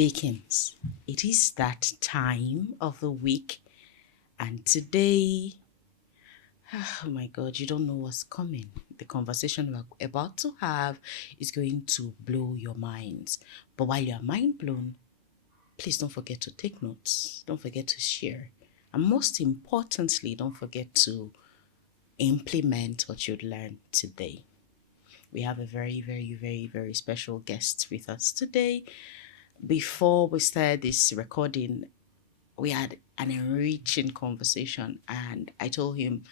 Bakins. It is that time of the week, and today, oh my God, you don't know what's coming. The conversation we're about to have is going to blow your minds. But while you're mind blown, please don't forget to take notes, don't forget to share, and most importantly, don't forget to implement what you learned today. We have a very, very, very, very special guest with us today. Before we started this recording, we had an enriching conversation, and I told him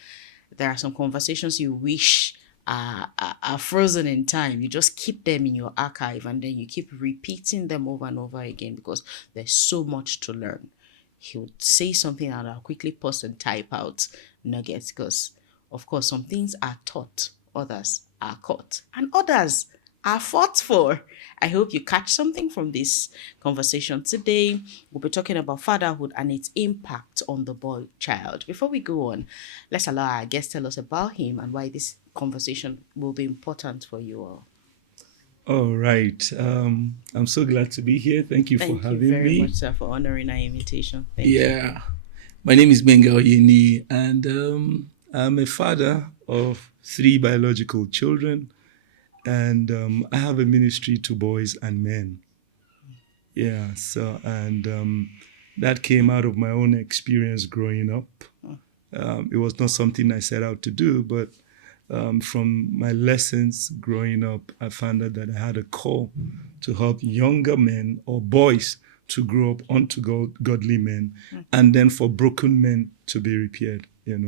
there are some conversations you wish are frozen in time. You just keep them in your archive, and then you keep repeating them over and over again because there's so much to learn. He would say something, and I'll quickly pause and type out nuggets because, of course, some things are taught, others are caught, and others are fought for. I hope you catch something from this conversation today. We'll be talking about fatherhood and its impact on the boy child. Before we go on, let's allow our guest tell us about him and why this conversation will be important for you all. All right. I'm so glad to be here. Thank you for Thank you having very me. much, sir, for honoring our invitation. Thank you. Yeah. My name is Benga Oyeni, and I'm a father of 3 biological children, and I have a ministry to boys and men. Yeah. So, and that came out of my own experience growing up. It was not something I set out to do, but from my lessons growing up, I found out that I had a call to help younger men or boys to grow up unto godly men, and then for broken men to be repaired,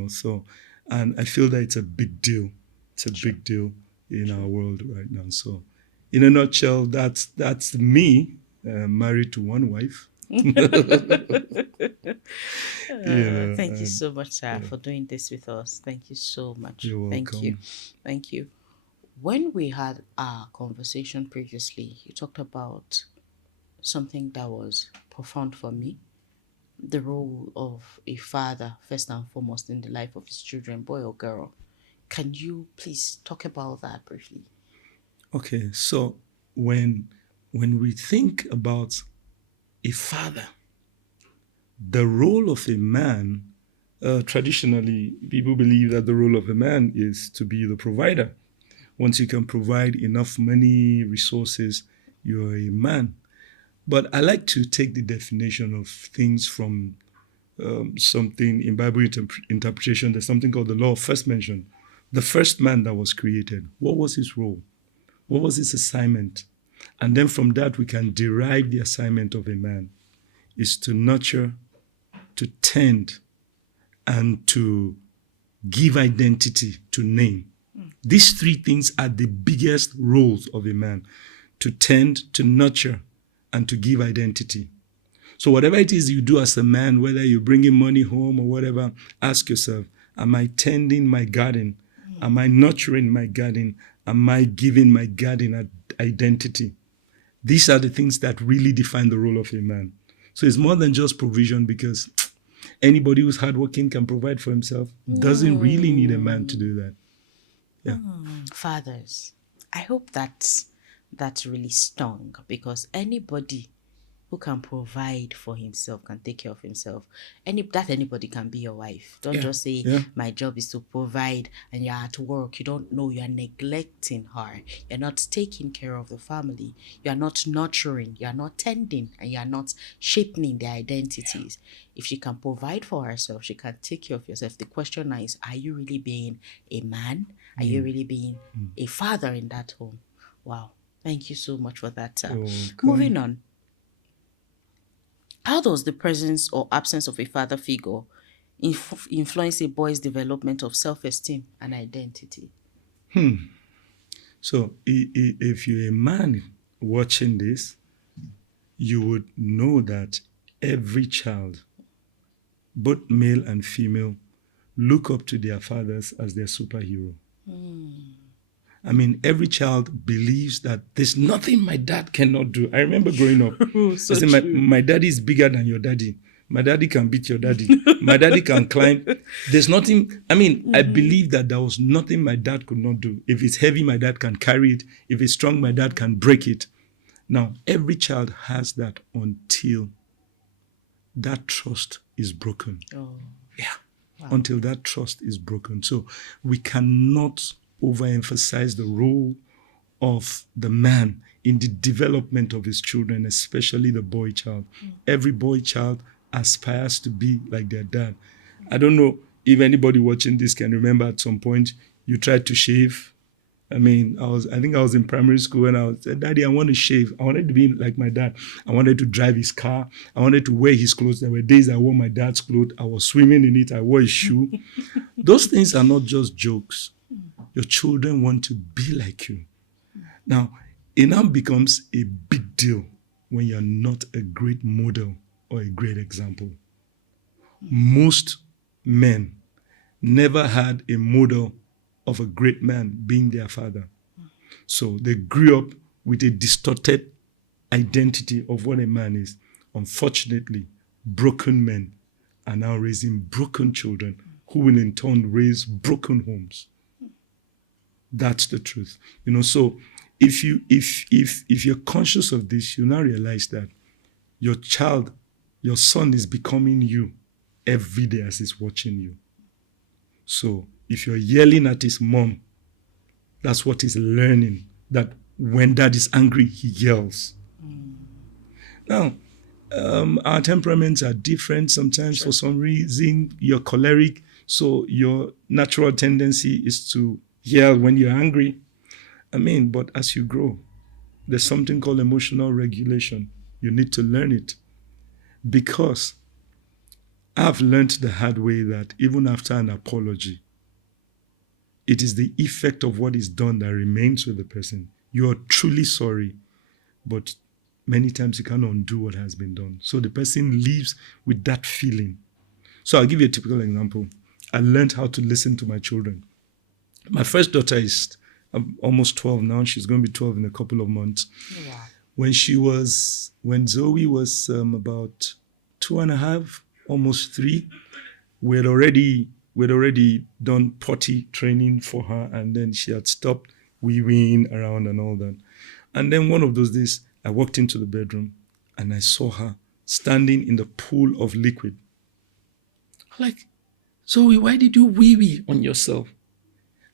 So, and I feel that it's a big deal. It's a big deal in our world right now. So, in a nutshell, that's me, married to one wife. Thank you so much, sir, for doing this with us. Thank you so much. You're welcome. Thank you. Thank you. When we had our conversation previously, you talked about something that was profound for me, the role of a father, first and foremost, in the life of his children, boy or girl. Can you please talk about that briefly? Okay, so when we think about a father, the role of a man, traditionally, people believe that the role of a man is to be the provider. Once you can provide enough money, resources, you're a man. But I like to take the definition of things from something in Bible interpretation. There's something called the law of first mention. The first man that was created, what was his role? What was his assignment? And then from that, we can derive the assignment of a man is to nurture, to tend, and to give identity, to name. These 3 things are the biggest roles of a man: to tend, to nurture, and to give identity. So whatever it is you do as a man, whether you're bringing money home or whatever, ask yourself, am I tending my garden? Am I nurturing my garden? Am I giving my garden identity? These are the things that really define the role of a man. So it's more than just provision, because anybody who's hardworking can provide for himself. Doesn't really need a man to do that. Yeah. Fathers, I hope that's really stung, because anybody who can provide for himself can take care of himself. Anybody can be your wife. Don't just say, my job is to provide, and you're at work. You don't know you're neglecting her. You're not taking care of the family. You're not nurturing. You're not tending, and you're not shaping their identities. If she can provide for herself, she can take care of yourself. The question now is, are you really being a man? Are you really being a father in that home? Wow. Thank you so much for that. Moving on. How does the presence or absence of a father figure influence a boy's development of self-esteem and identity? So if you're a man watching this, you would know that every child, both male and female, look up to their fathers as their superhero. I mean, every child believes that there's nothing my dad cannot do. I remember growing up, my daddy is bigger than your daddy. My daddy can beat your daddy. My daddy can climb. There's nothing. I mean, I believe that there was nothing my dad could not do. If it's heavy, my dad can carry it. If it's strong, my dad can break it. Now, every child has that until that trust is broken. Oh. Yeah. Wow. Until that trust is broken. So we cannot overemphasize the role of the man in the development of his children, especially the boy child. Every boy child aspires to be like their dad. I don't know if anybody watching this can remember at some point you tried to shave. I mean, I think I was in primary school and I said, Daddy, I want to shave. I wanted to be like my dad. I wanted to drive his car. I wanted to wear his clothes. There were days I wore my dad's clothes. I was swimming in it. I wore his shoe. Those things are not just jokes. Your children want to be like you. Now, it now becomes a big deal when you're not a great model or a great example. Most men never had a model of a great man being their father. So they grew up with a distorted identity of what a man is. Unfortunately, broken men are now raising broken children who will in turn raise broken homes. That's the truth. So if you're conscious of this, you now realize that your child, your son is becoming you every day as he's watching you. So if you're yelling at his mom, that's what he's learning. That when dad is angry, he yells. Now, our temperaments are different. Sometimes for some reason, you're choleric. So your natural tendency is to yell when you're angry. But as you grow, there's something called emotional regulation. You need to learn it. Because I've learned the hard way that even after an apology, it is the effect of what is done that remains with the person. You are truly sorry, but many times you can't undo what has been done. So the person leaves with that feeling. So I'll give you a typical example. I learned how to listen to my children. My first daughter is almost 12 now. She's going to be 12 in a couple of months. Wow. When Zoe was about 2.5, almost 3, we had already done potty training for her, and then she had stopped wee-weeing around and all that. And then one of those days, I walked into the bedroom and I saw her standing in the pool of liquid. I'm like, Zoe, why did you wee-wee on yourself?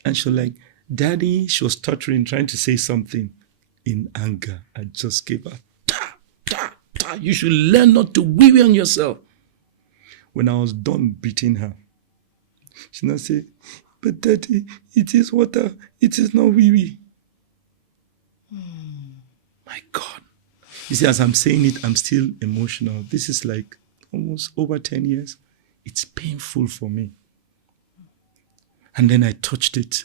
And she was like, Daddy, she was stuttering, trying to say something. In anger, I just gave her, ta, ta, ta. You should learn not to wee-wee on yourself. When I was done beating her, she now said, but Daddy, it is water. It is not wee-wee. My God. You see, as I'm saying it, I'm still emotional. This is like almost over 10 years. It's painful for me. And then I touched it.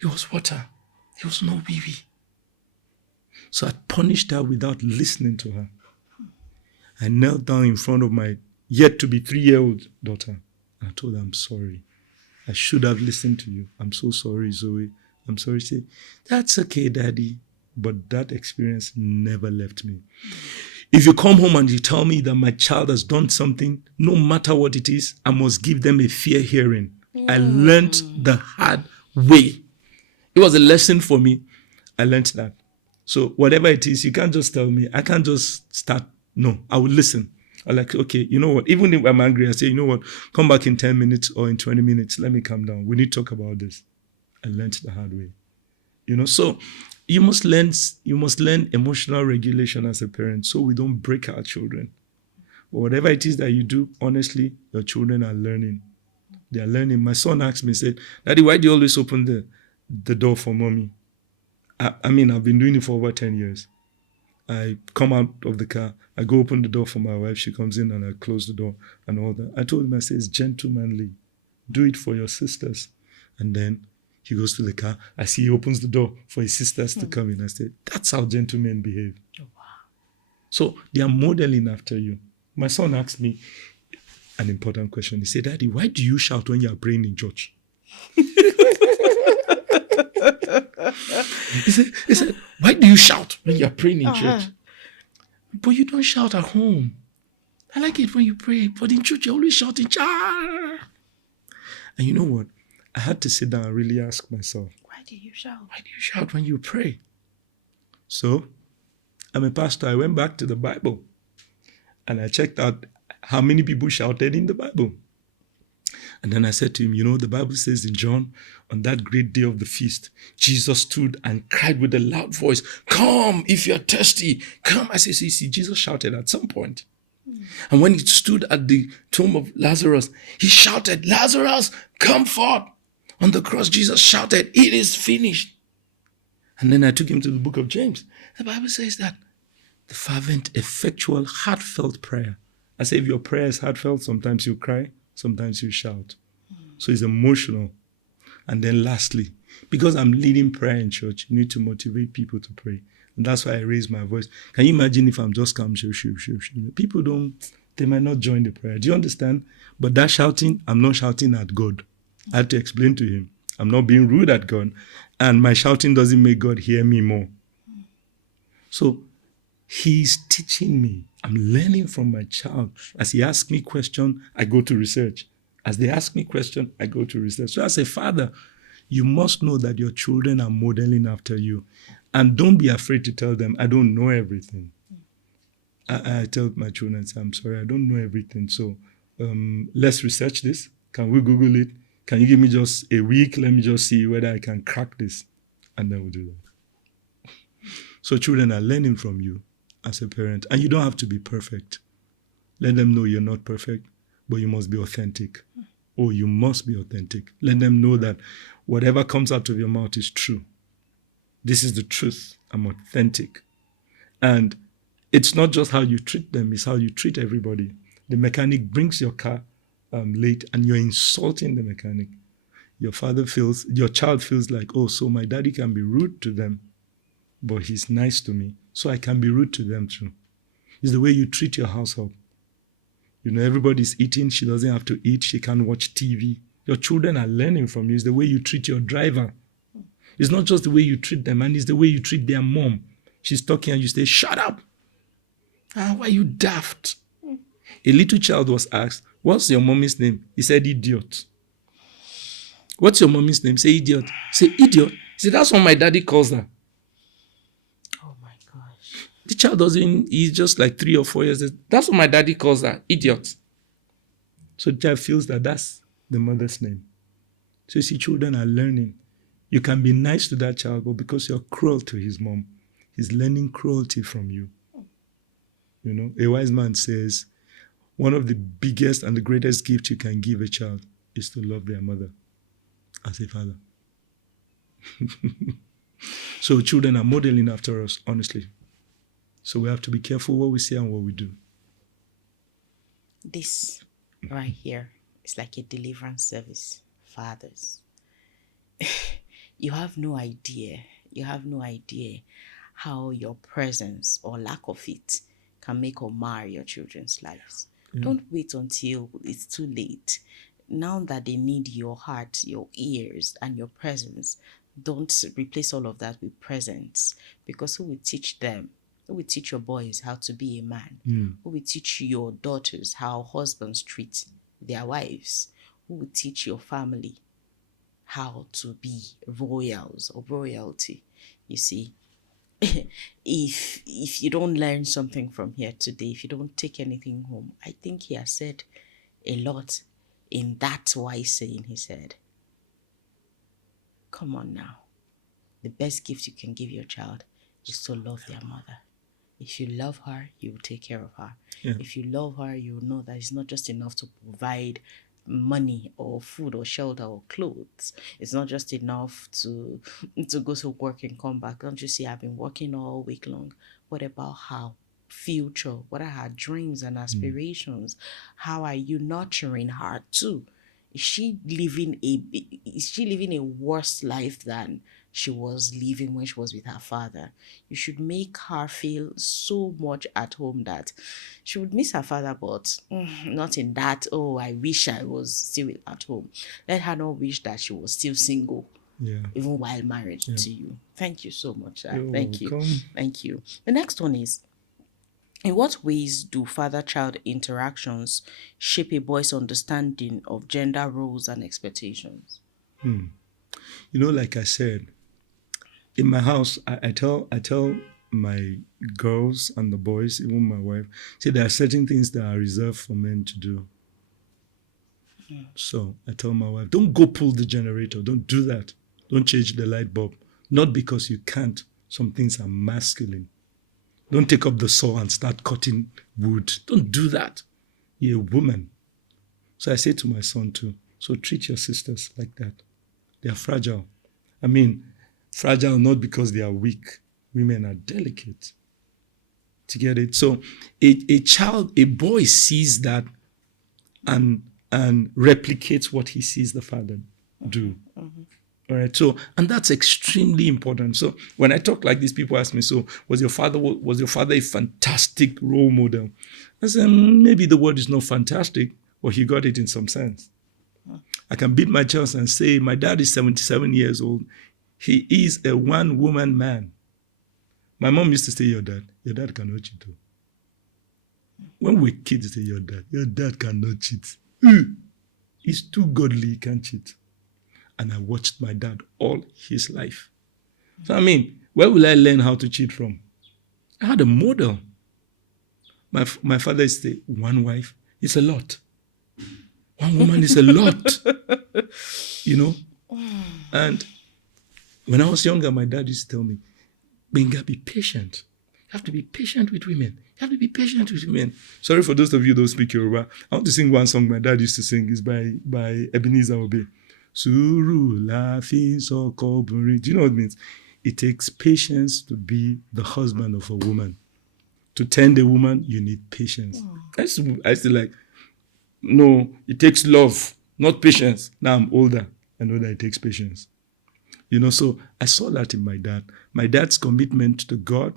It was water. It was no wee-wee. So I punished her without listening to her. I knelt down in front of my yet-to-be 3-year-old daughter. I told her, I'm sorry. I should have listened to you. I'm so sorry, Zoe. I'm sorry. She said, that's okay, Daddy. But that experience never left me. If you come home and you tell me that my child has done something, no matter what it is, I must give them a fair hearing. I learned the hard way. It was a lesson for me. I learned that. So whatever it is, you can't just tell me. I can't just start. No, I will listen. I'm like, okay, you know what? Even if I'm angry, I say, you know what? Come back in 10 minutes or in 20 minutes. Let me calm down. We need to talk about this. I learned the hard way. So you must learn emotional regulation as a parent so we don't break our children. But whatever it is that you do, honestly, your children are learning. They are learning. My son asked me, said, Daddy, why do you always open the door for mommy? I've been doing it for over 10 years. I come out of the car, I go open the door for my wife, she comes in and I close the door and all that. I told him, I said, it's gentlemanly. Do it for your sisters. And then he goes to the car. I see he opens the door for his sisters to come in. I said, that's how gentlemen behave. Oh, wow. So they are modeling after you. My son asked me an important question. He said, Daddy, why do you shout when you are praying in church? He said, why do you shout when you are praying in church? But you don't shout at home. I like it when you pray, but in church you're always shouting. Char! And you know what? I had to sit down and really ask myself, why do you shout when you pray? So I'm a pastor. I went back to the Bible and I checked out how many people shouted in the Bible. And then I said to him, you know, the Bible says in John, on that great day of the feast, Jesus stood and cried with a loud voice, come, if you're thirsty, come. I said, see, Jesus shouted at some point. And when he stood at the tomb of Lazarus, he shouted, Lazarus, come forth. On the cross, Jesus shouted, it is finished. And then I took him to the book of James. The Bible says that the fervent, effectual, heartfelt prayer. I say, if your prayer is heartfelt, sometimes you cry, sometimes you shout. So it's emotional. And then lastly, because I'm leading prayer in church, you need to motivate people to pray. And that's why I raise my voice. Can you imagine if I'm just calm, people they might not join the prayer. Do you understand? But that shouting, I'm not shouting at God. I had to explain to him, I'm not being rude at God. And my shouting doesn't make God hear me more. So he's teaching me. I'm learning from my child. As he asks me questions, I go to research. As they ask me questions, I go to research. So as a father, you must know that your children are modeling after you. And don't be afraid to tell them, I don't know everything. I tell my children, I'm sorry, I don't know everything. So let's research this. Can we Google it? Can you give me just a week? Let me just see whether I can crack this. And then we'll do that. So children are learning from you as a parent. And you don't have to be perfect. Let them know you're not perfect, but you must be authentic. Oh, you must be authentic. Let them know that whatever comes out of your mouth is true. This is the truth. I'm authentic. And it's not just how you treat them, it's how you treat everybody. The mechanic brings your car late and you're insulting the mechanic. Your child feels like, oh, so my daddy can be rude to them, but he's nice to me, so I can be rude to them too. It's the way you treat your household. You know, everybody's eating, she doesn't have to eat, she can watch TV. Your children are learning from you. It's the way you treat your driver. It's not just the way you treat them, and it's the way you treat their mom. She's talking and you say, shut up. Why are you daft? A little child was asked, what's your mommy's name? He said, idiot. What's your mommy's name? Say, idiot. Say, idiot. He said, that's what my daddy calls her. Oh my gosh. The child he's just like 3 or 4 years. That's what my daddy calls her, idiot. So the child feels that that's the mother's name. So you see, children are learning. You can be nice to that child, but because you're cruel to his mom, he's learning cruelty from you. You know, a wise man says, one of the biggest and the greatest gifts you can give a child is to love their mother as a father. So children are modeling after us, honestly. So we have to be careful what we say and what we do. This right here is like a deliverance service. Fathers, you have no idea how your presence or lack of it can make or mar your children's lives. Don't wait until it's too late. Now that they need your heart, your ears, and your presence, don't replace all of that with presence. Because who will teach them? Who will teach your boys how to be a man? Who will teach your daughters how husbands treat their wives? Who will teach your family how to be royals or royalty? You see, if you don't learn something from here today, if you don't take anything home, I think he has said a lot in that wise saying he said. Come on now. The best gift you can give your child is to love their mother. If you love her, you will take care of her. Yeah. If you love her, you will know that it's not just enough to provide money or food or shelter or clothes. It's not just enough to go to work and come back. Don't you see, I've been working all week long. What about her future? What are her dreams and aspirations? How are you nurturing her too? Is she living a worse life than she was living when she was with her father? You should make her feel so much at home that she would miss her father, but not in that, oh, I wish I was still at home. Let her not wish that she was still single, even while married to you. Thank you so much. Thank you. Thank you. The next one is, in what ways do father-child interactions shape a boy's understanding of gender roles and expectations? You know, like I said, in my house, I tell my girls and the boys, even my wife, say there are certain things that are reserved for men to do. So I tell my wife, don't go pull the generator. Don't do that. Don't change the light bulb. Not because you can't. Some things are masculine. Don't take up the saw and start cutting wood. Don't do that. You're a woman. So I say to my son too, so treat your sisters like that. They are fragile. I mean, fragile not because they are weak. Women are delicate. To get it? So a boy sees that and replicates what he sees the father do. All right. So, and that's extremely important. So when I talk like this, people ask me, so was your father a fantastic role model? I said, maybe the word is not fantastic, but he got it in some sense. I can beat my chest and say, my dad is 77 years old. He is a one-woman man. My mom used to say, your dad cannot cheat. When we kids say, your dad cannot cheat. He's too godly, he can't cheat. And I watched my dad all his life. So I mean, where will I learn how to cheat from? I had a model. My father used to say, one wife is a lot. One woman is a lot. You know? And when I was younger, my dad used to tell me, Benga, be patient. You have to be patient with women. You have to be patient with women. Sorry for those of you who don't speak Yoruba. I want to sing one song my dad used to sing. It's by Ebenezer Obey. Suru la fin so koburi. Do you know what it means? It takes patience to be the husband of a woman. To tend a woman, you need patience. I used to like, no, it takes love, not patience. Now I'm older. I know that it takes patience. You know, so I saw that in my dad. My dad's commitment to God,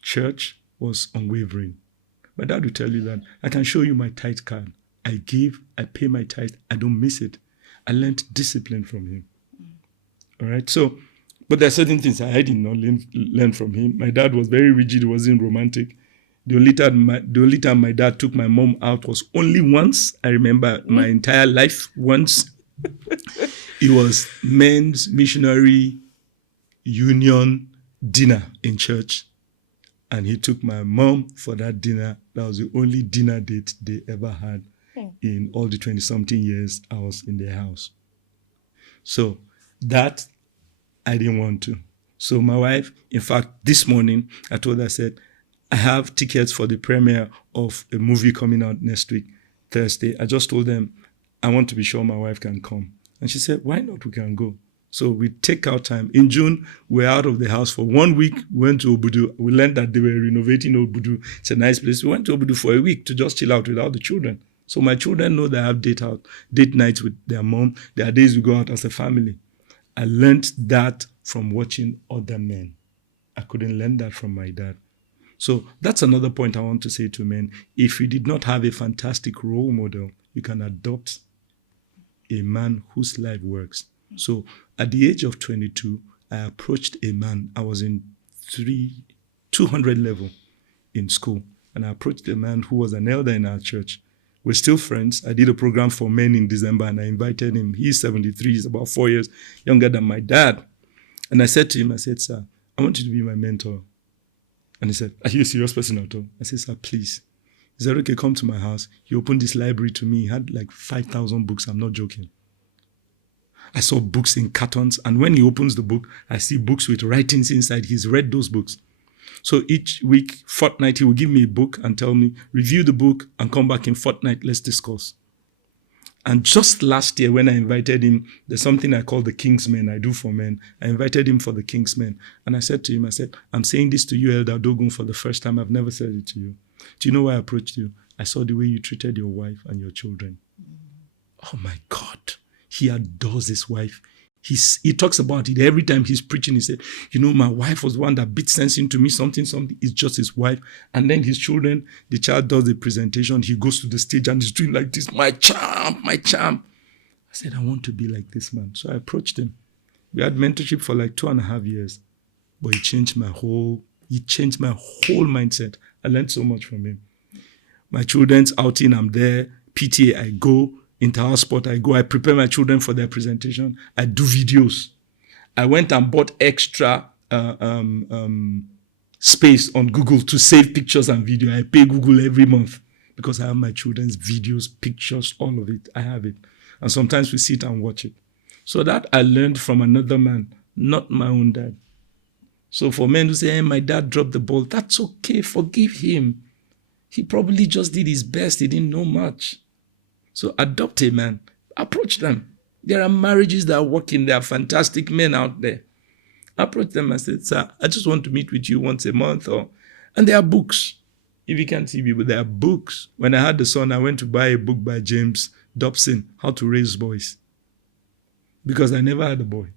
church, was unwavering. My dad will tell you that I can show you my tithe card. I give, I pay my tithe, I don't miss it. I learned discipline from him. All right, so, but there are certain things I did not learn from him. My dad was very rigid, he wasn't romantic. The only time my dad took my mom out was only once. I remember my entire life once. It was men's missionary union dinner in church. And he took my mom for that dinner. That was the only dinner date they ever had in all the 20-something years I was in their house. So that I didn't want to. So my wife, in fact, this morning, I told her, I said, I have tickets for the premiere of a movie coming out next week, Thursday. I just told them, I want to be sure my wife can come. And she said, why not? We can go. So we take our time. In June, we're out of the house for 1 week. We went to Obudu. We learned that they were renovating Obudu. It's a nice place. We went to Obudu for a week to just chill out without the children. So my children know that I have date nights with their mom. There are days we go out as a family. I learned that from watching other men. I couldn't learn that from my dad. So that's another point I want to say to men. If you did not have a fantastic role model, you can adopt a man whose life works. So at the age of 22, I approached a man. I was in 200 level in school. And I approached a man who was an elder in our church. We're still friends. I did a program for men in December and I invited him. He's 73, he's about 4 years younger than my dad. And I said to him, I said, sir, I want you to be my mentor. And he said, are you a serious person at all? I said, sir, please. He said, okay, come to my house. He opened this library to me. He had like 5,000 books. I'm not joking. I saw books in cartons. And when he opens the book, I see books with writings inside. He's read those books. So each week, fortnight, he will give me a book and tell me, review the book and come back in fortnight, let's discuss. And just last year when I invited him, there's something I call the King's Men, I do for men. I invited him for the King's Men. And I said to him, I said, I'm saying this to you, Elder Dogun, for the first time. I've never said it to you. Do you know why I approached you? I saw the way you treated your wife and your children. Oh my God. He adores his wife. He talks about it every time he's preaching. He said, you know, my wife was the one that beat sense into me, something. It's just his wife. And then his children, the child does the presentation. He goes to the stage and he's doing like this, my charm, my charm. I said, I want to be like this man. So I approached him. We had mentorship for like 2.5 years. But he changed my whole mindset. I learned so much from him. My children's outing, I'm there. PTA, I go. Inter-house sport, I go. I prepare my children for their presentation. I do videos. I went and bought extra space on Google to save pictures and video. I pay Google every month because I have my children's videos, pictures, all of it. I have it. And sometimes we sit and watch it. So that I learned from another man, not my own dad. So for men who say, hey, my dad dropped the ball, that's okay. Forgive him. He probably just did his best. He didn't know much. So adopt a man. Approach them. There are marriages that are working. There are fantastic men out there. Approach them and say, sir, I just want to meet with you once a month. And there are books. If you can't see people, there are books. When I had the son, I went to buy a book by James Dobson, How to Raise Boys. Because I never had a boy.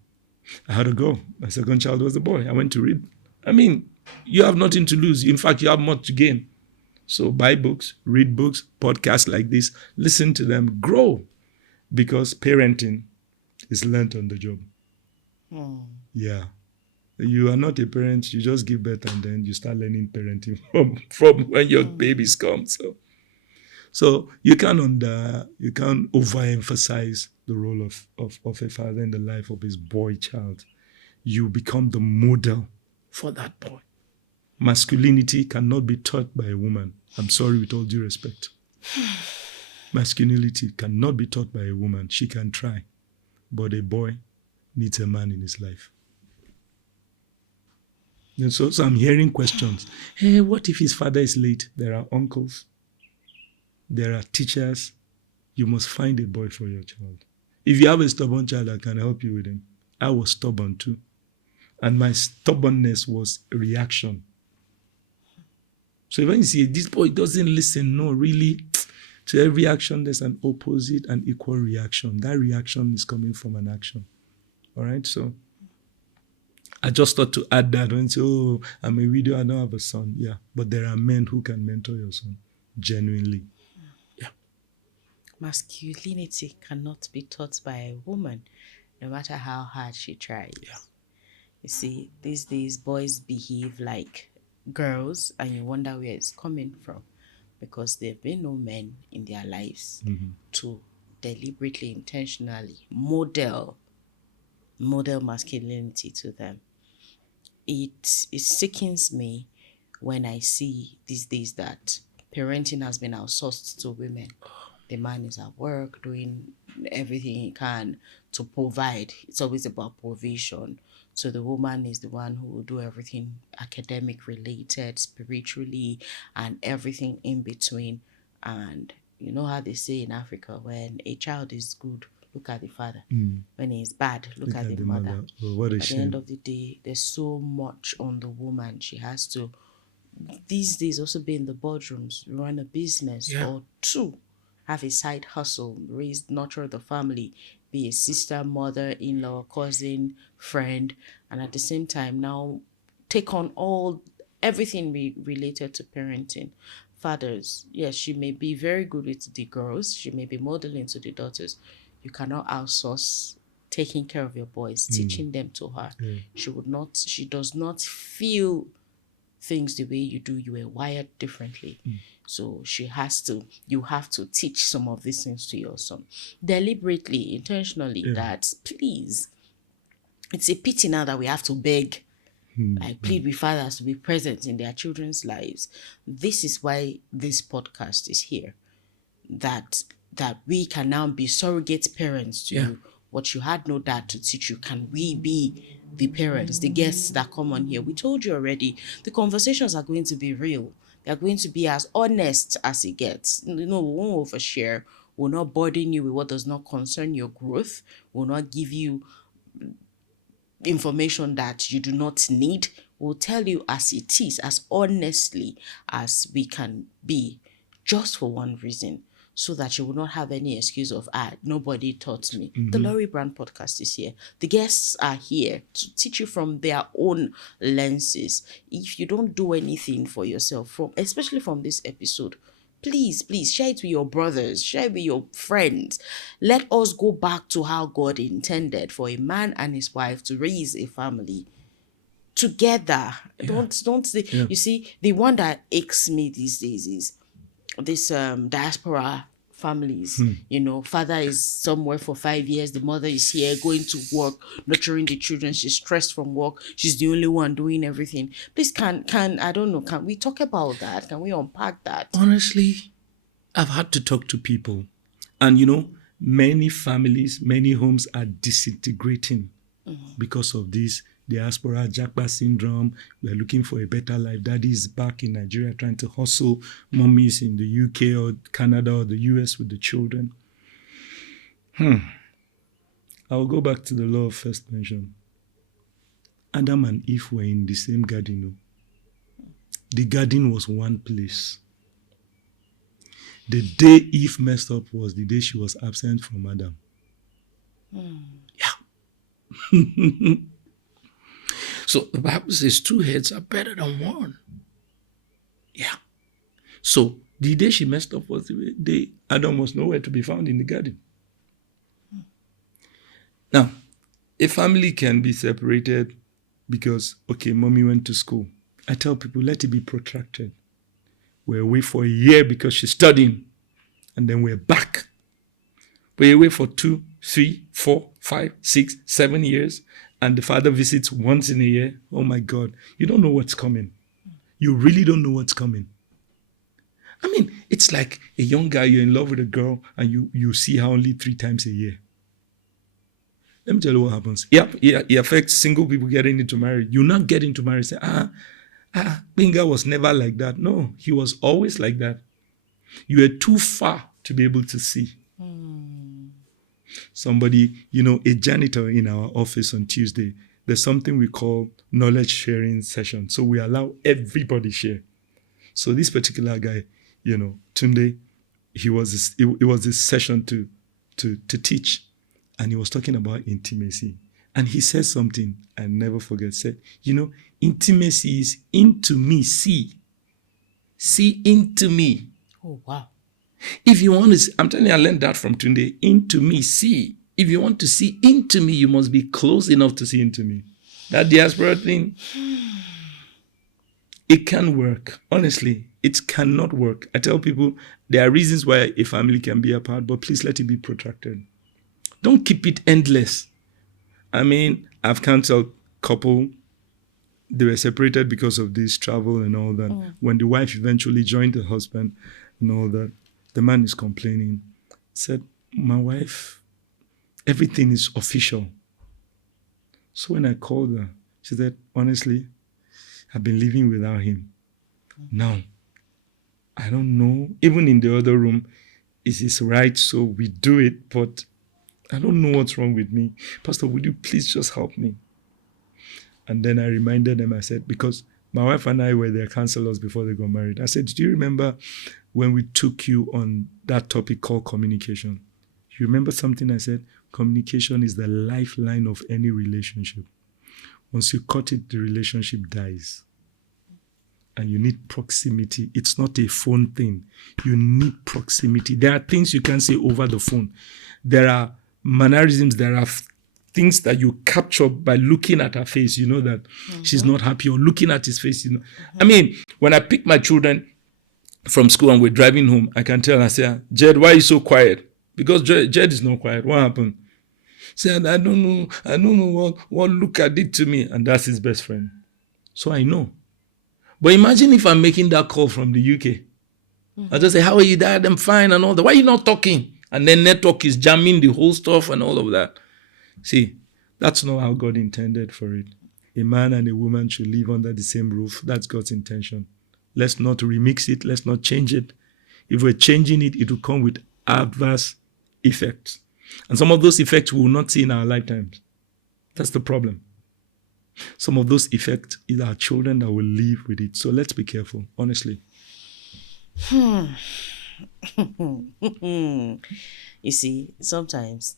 I had a girl. My second child was a boy. I went to read. I mean, you have nothing to lose. In fact, you have much to gain. So buy books, read books, podcasts like this, listen to them, grow. Because parenting is learned on the job. Yeah. You are not a parent, you just give birth and then you start learning parenting from when your babies come. So you can't overemphasize the role of a father in the life of his boy child. You become the model for that boy. Masculinity cannot be taught by a woman. I'm sorry, with all due respect. Masculinity cannot be taught by a woman. She can try. But a boy needs a man in his life. And so I'm hearing questions. Hey, what if his father is late? There are uncles. There are teachers. You must find a boy for your child. If you have a stubborn child, I can help you with him. I was stubborn too. And my stubbornness was a reaction. So when you see this boy doesn't listen, no, really, to every action, there's an opposite and equal reaction. That reaction is coming from an action. All right? So I just thought to add that when say, oh, I'm a widow, I don't have a son. Yeah, but there are men who can mentor your son, genuinely. Yeah. Masculinity cannot be taught by a woman, no matter how hard she tries. Yeah. You see, these days boys behave like girls, and you wonder where it's coming from, because there have been no men in their lives to deliberately, intentionally model masculinity to them. It sickens me when I see these days that parenting has been outsourced to women. The man is at work doing everything he can to provide. It's always about provision. So the woman is the one who will do everything academic related, spiritually, and everything in between. And you know how they say in Africa, when a child is good, look at the father. When he is bad, look at the mother. Oh, what a At the shame. end of the day, there's so much on the woman. She has to, these days, also be in the boardrooms, run a business or two, have a side hustle, raise, nurture the family, be a sister, mother, in-law, cousin, friend, and at the same time now take on everything related to parenting. Fathers, yes, she may be very good with the girls, she may be modeling to the daughters. You cannot outsource taking care of your boys, teaching them to her. She does not feel things the way you do. You were wired differently. So you have to teach some of these things to your son deliberately, intentionally, that please, it's a pity now that we have to beg. I plead with fathers to be present in their children's lives. This is why this podcast is here, that we can now be surrogate parents to you. What you had no dad to teach you, can we be the parents, the guests that come on here? We told you already, the conversations are going to be real. They're going to be as honest as it gets. We won't overshare. We'll not burden you with what does not concern your growth. We'll not give you information that you do not need. We'll tell you as it is, as honestly as we can be, just for one reason, so that you will not have any excuse of, nobody taught me. The Laurie Brand podcast is here. The guests are here to teach you from their own lenses. If you don't do anything for yourself, especially from this episode, please share it with your brothers, share it with your friends. Let us go back to how God intended for a man and his wife to raise a family together. Don't you see, the one that aches me these days is this diaspora families. Father is somewhere for 5 years, the mother is here going to work, nurturing the children, she's stressed from work, she's the only one doing everything. Please, can I don't know, can we talk about that? Can we unpack that? Honestly, I've had to talk to people, and many families, many homes are disintegrating because of this diaspora Jackpot syndrome. We're looking for a better life. Daddy is back in Nigeria trying to hustle. Mommy is in the UK or Canada or the US with the children. I'll go back to the law of first mention. Adam and Eve were in the same garden. The garden was one place. The day Eve messed up was the day she was absent from Adam. Yeah. So the Bible says 2 heads are better than one. Yeah. So the day she messed up was the day Adam was nowhere to be found in the garden. Now, a family can be separated because, okay, mommy went to school. I tell people, let it be protracted. We're away for a year because she's studying, and then we're back. We're away for 2, 3, 4, 5, 6, 7 years, and the father visits once in a year. Oh my God, you don't know what's coming. You really don't know what's coming. I mean, it's like a young guy, you're in love with a girl, and you see her only 3 times a year. Let me tell you what happens. It affects single people getting into marriage. You're not getting into marriage. Say, Binga was never like that. No, he was always like that. You were too far to be able to see. Somebody, a janitor in our office on Tuesday, there's something we call knowledge sharing session. So we allow everybody share. So this particular guy, Tunde, it was this session to teach, and he was talking about intimacy. And he said something I never forget. Said, intimacy is into me, see into me. Oh, wow. If you want to, I'm telling you, I learned that from Tunde. Into me, see. If you want to see into me, you must be close enough to see into me. That diaspora thing, it can work. Honestly, it cannot work. I tell people there are reasons why a family can be apart, but please let it be protracted. Don't keep it endless. I mean, I've counseled couple, they were separated because of this travel and all that. When the wife eventually joined the husband and all that, the man is complaining. Said, my wife, everything is official. So when I called her, she said, honestly, I've been living without him. Now, I don't know. Even in the other room, it is right, so we do it, but I don't know what's wrong with me. Pastor, would you please just help me? And then I reminded them, I said, because my wife and I were their counselors before they got married. I said, do you remember when we took you on that topic called communication? You remember something I said? Communication is the lifeline of any relationship. Once you cut it, the relationship dies. And you need proximity. It's not a phone thing. You need proximity. There are things you can say over the phone. There are mannerisms, there are things that you capture by looking at her face. You know that she's not happy, or looking at his face. I mean, when I pick my children from school and we're driving home, I can tell, I say, Jed, why are you so quiet? Because Jed is not quiet. What happened? Said, I don't know what Luca did to me. And that's his best friend. So I know. But imagine if I'm making that call from the UK. I just say, how are you, Dad? I'm fine and all that. Why are you not talking? And then network is jamming the whole stuff and all of that. See, that's not how God intended for it. A man and a woman should live under the same roof. That's God's intention. Let's not remix it. Let's not change it. If we're changing it, it will come with adverse effects. And some of those effects we will not see in our lifetimes. That's the problem. Some of those effects is our children that will live with it. So let's be careful, honestly. You see, sometimes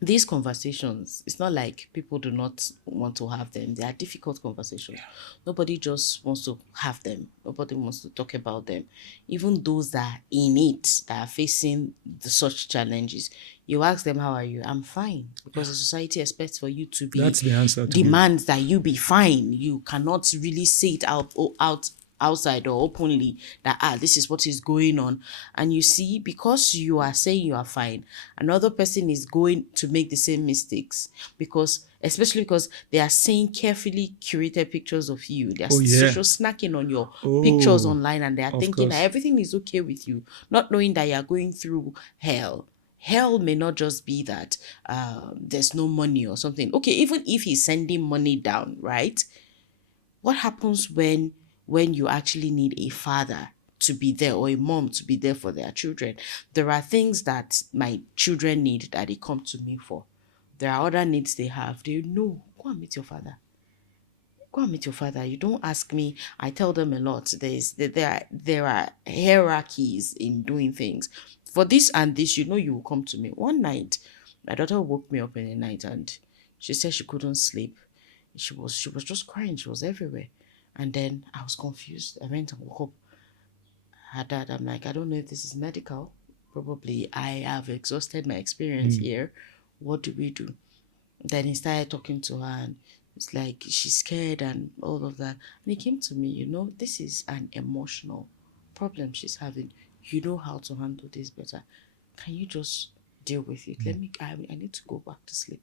these conversations, it's not like people do not want to have them. They are difficult conversations. Nobody just wants to have them. Nobody wants to talk about them. Even those that are in it, that are facing such challenges, you ask them, how are you? I'm fine. Because the society expects for you to be, That's the answer to demands that you be fine. You cannot really say it out outside or openly that this is what is going on. And you see, because you are saying you are fine, another person is going to make the same mistakes, because especially because they are seeing carefully curated pictures of you. They are Oh yeah. social snacking on your pictures Oh, online, and they are of thinking that course. everything is okay with you, not knowing that you are going through hell. Hell may not just be that there's no money or something. Okay, even if he's sending money down, right? What happens when you actually need a father to be there, or a mom to be there for their children? There are things that my children need that they come to me for. There are other needs they have. They know, go and meet your father. Go and meet your father. You don't ask me. I tell them a lot. There are hierarchies in doing things. For this and this, you will come to me. One night, my daughter woke me up in the night and she said she couldn't sleep. She was just crying. She was everywhere. And then I was confused. I went and woke up her dad. I'm like, I don't know if this is medical. Probably I have exhausted my experience here. What do we do? Then he started talking to her, and it's like she's scared and all of that. And he came to me, this is an emotional problem she's having. You know how to handle this better. Can you just deal with it? I need to go back to sleep.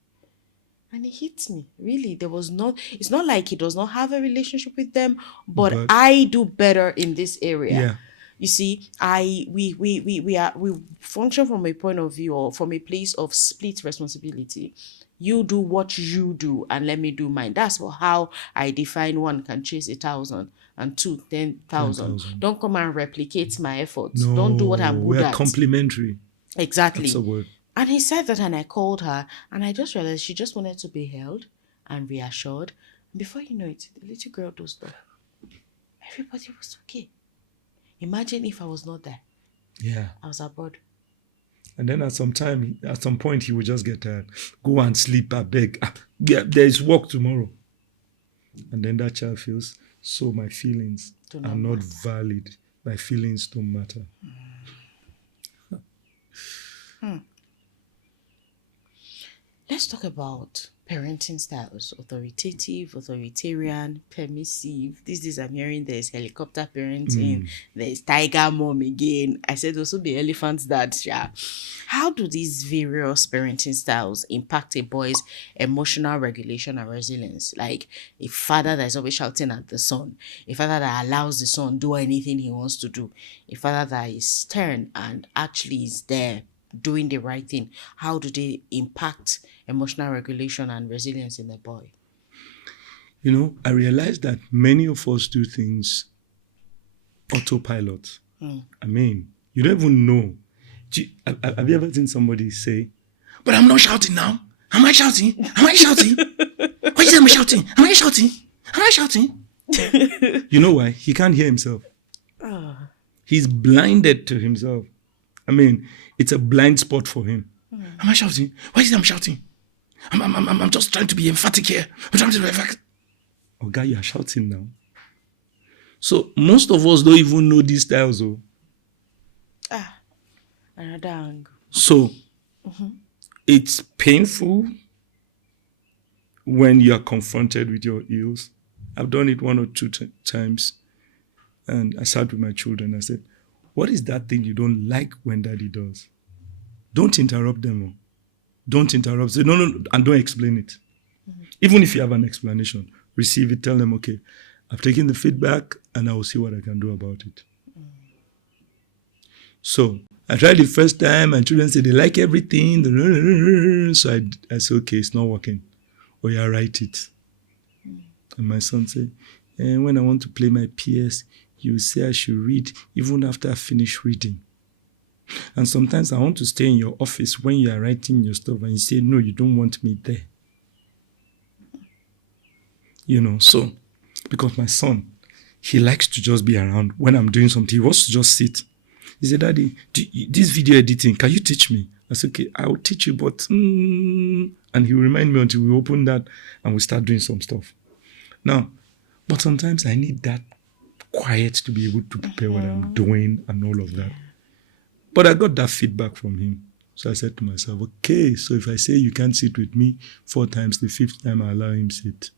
And it hit me. Really, it's not like he does not have a relationship with them, but But I do better in this area. yeah, You see, we function from a point of view, or from a place of split responsibility. You do what you do and let me do mine. That's how I define: one can chase 1,000, and two, 10,000. 10,000. Don't come and replicate my efforts. Don't do what I'm No, we good are at. complementary. That's a Exactly. word. And he said that, and I called her, and I just realized she just wanted to be held and reassured. And before you know it, the little girl dozed off. Everybody was okay. Imagine if I was not there. Yeah. I was abroad. And then at some point, he will just get tired. Go and sleep, I beg. Yeah, there's work tomorrow. And then that child feels, so my feelings Do are not not matter. valid. My feelings don't matter. Let's talk about parenting styles: authoritative, authoritarian, permissive. These days I'm hearing there's helicopter parenting, there's tiger mom again. I said also be elephant dad. Yeah. How do these various parenting styles impact a boy's emotional regulation and resilience? Like a father that is always shouting at the son, a father that allows the son do anything he wants to do, a father that is stern and actually is there doing the right thing. How do they impact emotional regulation and resilience in a boy? I realize that many of us do things autopilot. I mean, you don't even know. Have you ever seen somebody say, but I'm not shouting now? Am I shouting? Am I shouting? Why is am I shouting? Am I shouting? Am I shouting? You know why? He can't hear himself. He's blinded to himself. I mean, it's a blind spot for him. Am I shouting? Why is it I'm shouting? I'm just trying to be emphatic here. I'm trying to be emphatic. Oh, guy, you are shouting now. So most of us don't even know these styles. Oh. Another angle. So it's painful when you are confronted with your ills. I've done it one or two times. And I sat with my children. I said, what is that thing you don't like when daddy does? Don't interrupt them. Oh. Don't interrupt. Say, no, and don't explain it. Even if you have an explanation, receive it. Tell them, okay, I've taken the feedback and I will see what I can do about it. So I tried the first time and children said they like everything. So I said, okay, it's not working. Oh, yeah, write it. And my son said, when I want to play my PS, you say I should read even after I finish reading. And sometimes I want to stay in your office when you are writing your stuff and you say, no, you don't want me there. So because my son, he likes to just be around when I'm doing something. He wants to just sit. He said, Daddy, this video editing, can you teach me? I said, okay, I will teach you, but... And he will remind me until we open that and we start doing some stuff. Now, but sometimes I need that quiet to be able to prepare what I'm doing and all of that. But I got that feedback from him. So I said to myself, okay, so if I say you can't sit with me 4 times, the 5th time I allow him sit.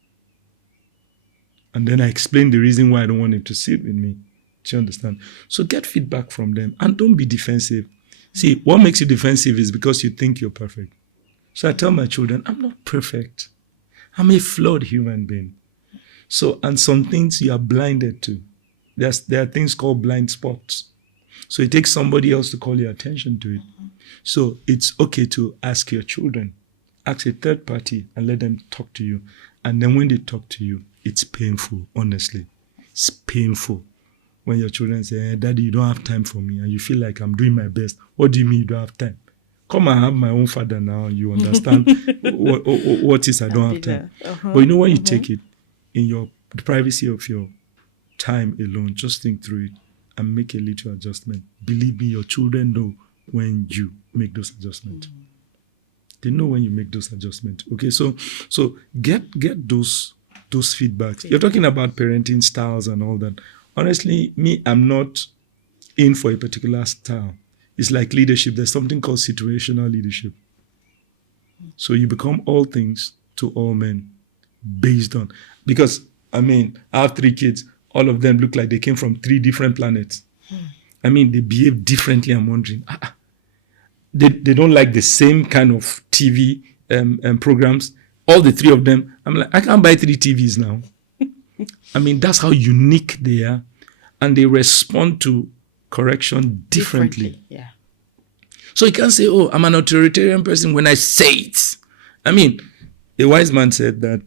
And then I explain the reason why I don't want him to sit with me. Do you understand? So get feedback from them and don't be defensive. See, what makes you defensive is because you think you're perfect. So I tell my children, I'm not perfect. I'm a flawed human being. So, and some things you are blinded to. There are things called blind spots. So it takes somebody else to call your attention to it. So it's okay to ask your children, ask a third party and let them talk to you. And then when they talk to you, it's painful, honestly. It's painful. When your children say, hey, Daddy, you don't have time for me, and you feel like I'm doing my best. What do you mean you don't have time? Come and have my own father now. You understand what is I don't have time. But you know when you take it in the privacy of your time alone, just think through it and make a little adjustment. Believe me, your children know when you make those adjustments. They know when you make those adjustments. Okay, so get those feedbacks. You're talking about parenting styles and all that. Honestly, me, I'm not in for a particular style. It's like leadership. There's something called situational leadership. So you become all things to all men based on, because I have 3 kids. All of them look like they came from 3 different planets. They behave differently. I'm wondering, they don't like the same kind of TV programs. All the 3 of them, I'm like, I can't buy 3 TVs now. That's how unique they are. And they respond to correction differently. Yeah. So you can't say, oh, I'm an authoritarian person when I say it. A wise man said that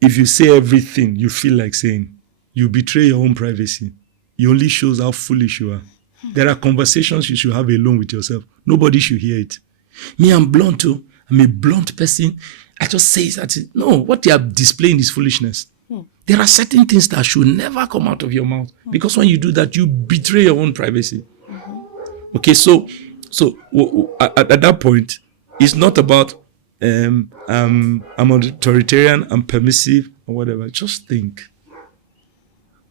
if you say everything you feel like saying, you betray your own privacy. It only shows how foolish you are. There are conversations you should have alone with yourself. Nobody should hear it. Me, I'm blunt too. I'm a blunt person. I just say that. No, what they are displaying is foolishness. There are certain things that should never come out of your mouth, because when you do that, you betray your own privacy. Okay, so at that point, it's not about I'm authoritarian, I'm permissive, or whatever. Just think,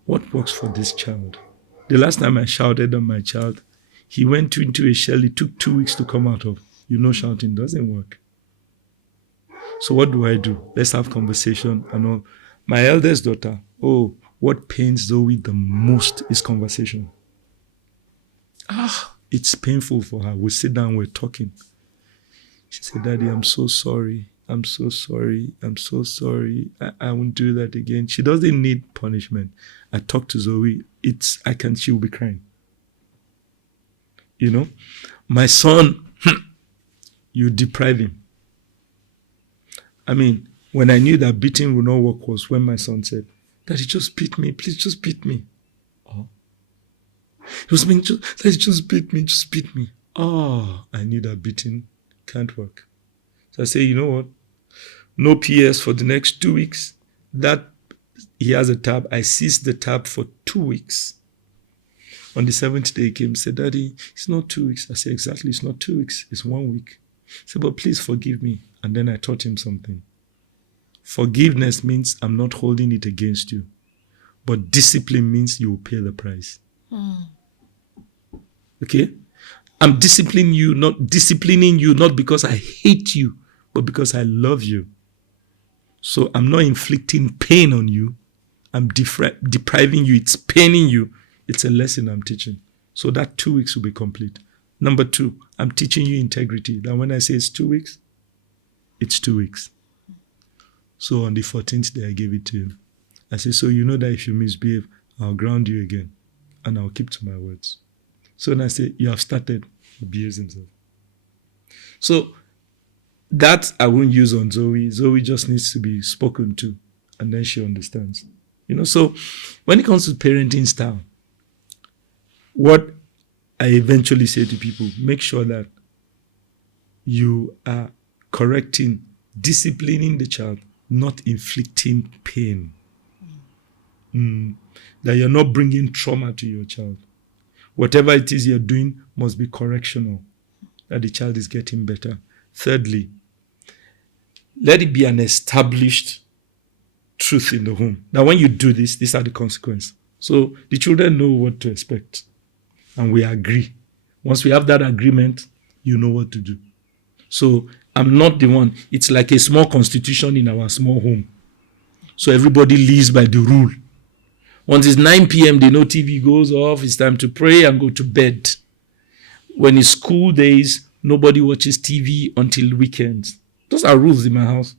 what works for this child? The last time I shouted on my child, he went into a shell it took 2 weeks to come out of. Shouting doesn't work. So what do I do? Let's have conversation and all. My eldest daughter, what pains Zoe the most is conversation. It's painful for her. We sit down, we're talking. She said, Daddy, I'm so sorry. I'm so sorry. I'm so sorry. I won't do that again. She doesn't need punishment. I talk to Zoe. She will be crying. My son, you deprive him. When I knew that beating would not work was when my son said, Daddy, just beat me. Please, just beat me. He was being, Daddy, just beat me. Just beat me. I knew that beating can't work. So I say, you know what? No PS for the next 2 weeks. That he has a tab. I seized the tab for 2 weeks. On the 7th day, he came and said, Daddy, it's not 2 weeks. I said, exactly, it's not 2 weeks. It's 1 week. He said, but please forgive me. And then I taught him something. Forgiveness means I'm not holding it against you. But discipline means you will pay the price. Okay? I'm disciplining you not because I hate you, but because I love you. So I'm not inflicting pain on you. I'm depriving you. It's paining you. It's a lesson I'm teaching. So that 2 weeks will be complete. Number 2, I'm teaching you integrity. That when I say it's 2 weeks, it's 2 weeks. So on the 14th day, I gave it to him. I said, so you know that if you misbehave, I'll ground you again. And I'll keep to my words. So then I say, you have started. He behaves himself. So that I won't use on Zoe. Zoe just needs to be spoken to. And then she understands. So when it comes to parenting style, what I eventually say to people, make sure that you are correcting, disciplining the child, not inflicting pain. That you're not bringing trauma to your child. Whatever it is you're doing must be correctional, that the child is getting better. Thirdly, let it be an established truth in the home. Now, when you do this, these are the consequences. So the children know what to expect. And we agree. Once we have that agreement, you know what to do. So I'm not the one. It's like a small constitution in our small home. So everybody lives by the rule. Once it's 9 p.m., they know TV goes off. It's time to pray and go to bed. When it's school days, nobody watches TV until weekends. Those are rules in my house.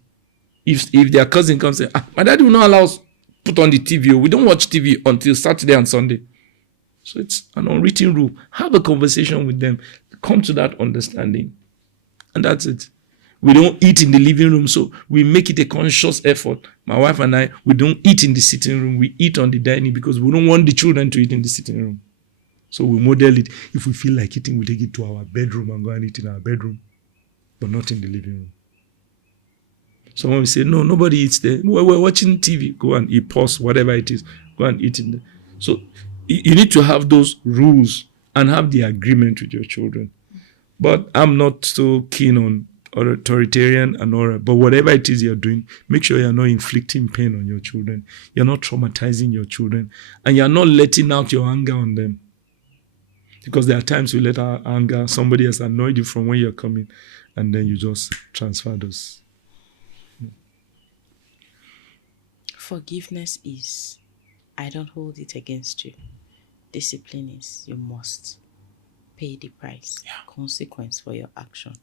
If their cousin comes and say, my dad will not allow us put on the TV. We don't watch TV until Saturday and Sunday. So it's an unwritten rule. Have a conversation with them. Come to that understanding. And that's it. We don't eat in the living room, so we make it a conscious effort. My wife and I, we don't eat in the sitting room. We eat on the dining because we don't want the children to eat in the sitting room. So we model it. If we feel like eating, we take it to our bedroom and go and eat in our bedroom, but not in the living room. So when we say, no, nobody eats there. We're watching TV. Go and eat, pause, whatever it is. Go and eat in there. So you need to have those rules and have the agreement with your children. But I'm not so keen on authoritarian and oral. But whatever it is you're doing, make sure you're not inflicting pain on your children. You're not traumatizing your children. And you're not letting out your anger on them. Because there are times we let our anger, somebody has annoyed you from where you're coming, and then you just transfer those. Forgiveness is, I don't hold it against you. Discipline is, you must pay the price, consequence for your action.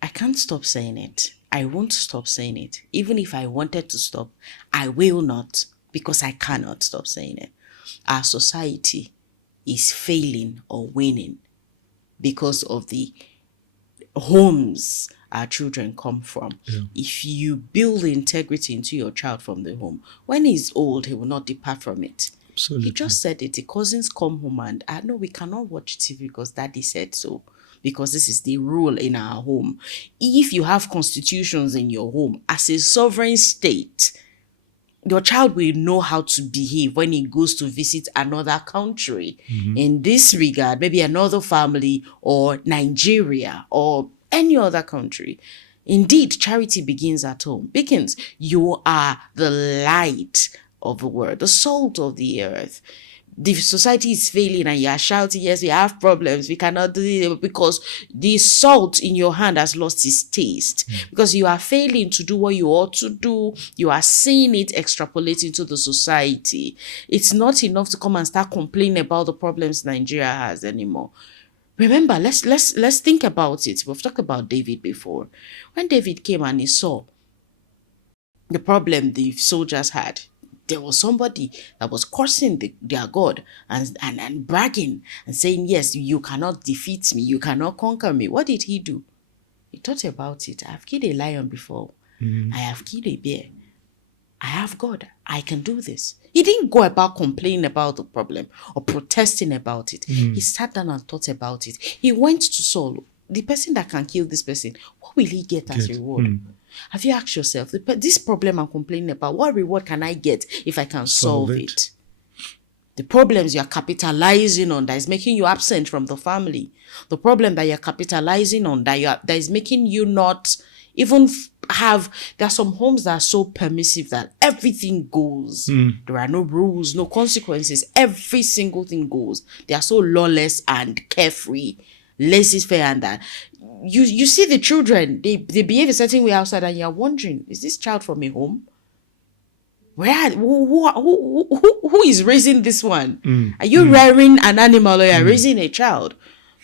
I can't stop saying it. I won't stop saying it. Even if I wanted to stop, I will not, because I cannot stop saying it. Our society is failing or winning because of the homes our children come from. Yeah. If you build integrity into your child from the home, when he's old, he will not depart from it. Absolutely. He just said it. The cousins come home and, no, we cannot watch TV because daddy said so, because this is the rule in our home. If you have constitutions in your home, as a sovereign state, your child will know how to behave when he goes to visit another country. In this regard, maybe another family or Nigeria or any other country. Indeed, charity begins at home. Because you are the light of the world, the salt of the earth. The society is failing and you are shouting, yes, we have problems, we cannot do it, because the salt in your hand has lost its taste. Because you are failing to do what you ought to do. You are seeing it extrapolating to the society. It's not enough to come and start complaining about the problems Nigeria has anymore. Remember, let's think about it. We've talked about David before. When David came and he saw the problem the soldiers had, there was somebody that was cursing their God and bragging and saying, yes, you cannot defeat me, you cannot conquer me. What did he do? He thought about it. I have killed a lion before. I have killed a bear. I have God. I can do this. He didn't go about complaining about the problem or protesting about it. He sat down and thought about it. He went to Saul, the person that can kill this person. What will he get as reward? Have you asked yourself, this problem I'm complaining about, what reward can I get if I can solve it? The problems you're capitalizing on that is making you absent from the family. The problem that you're capitalizing on that is making you not even there are some homes that are so permissive that everything goes. There are no rules, no consequences. Every single thing goes. They are so lawless and carefree, laissez-faire, and that. You see the children, they behave a certain way outside, and you're wondering, is this child from a home? Who is raising this one? Are you rearing an animal or you're raising a child?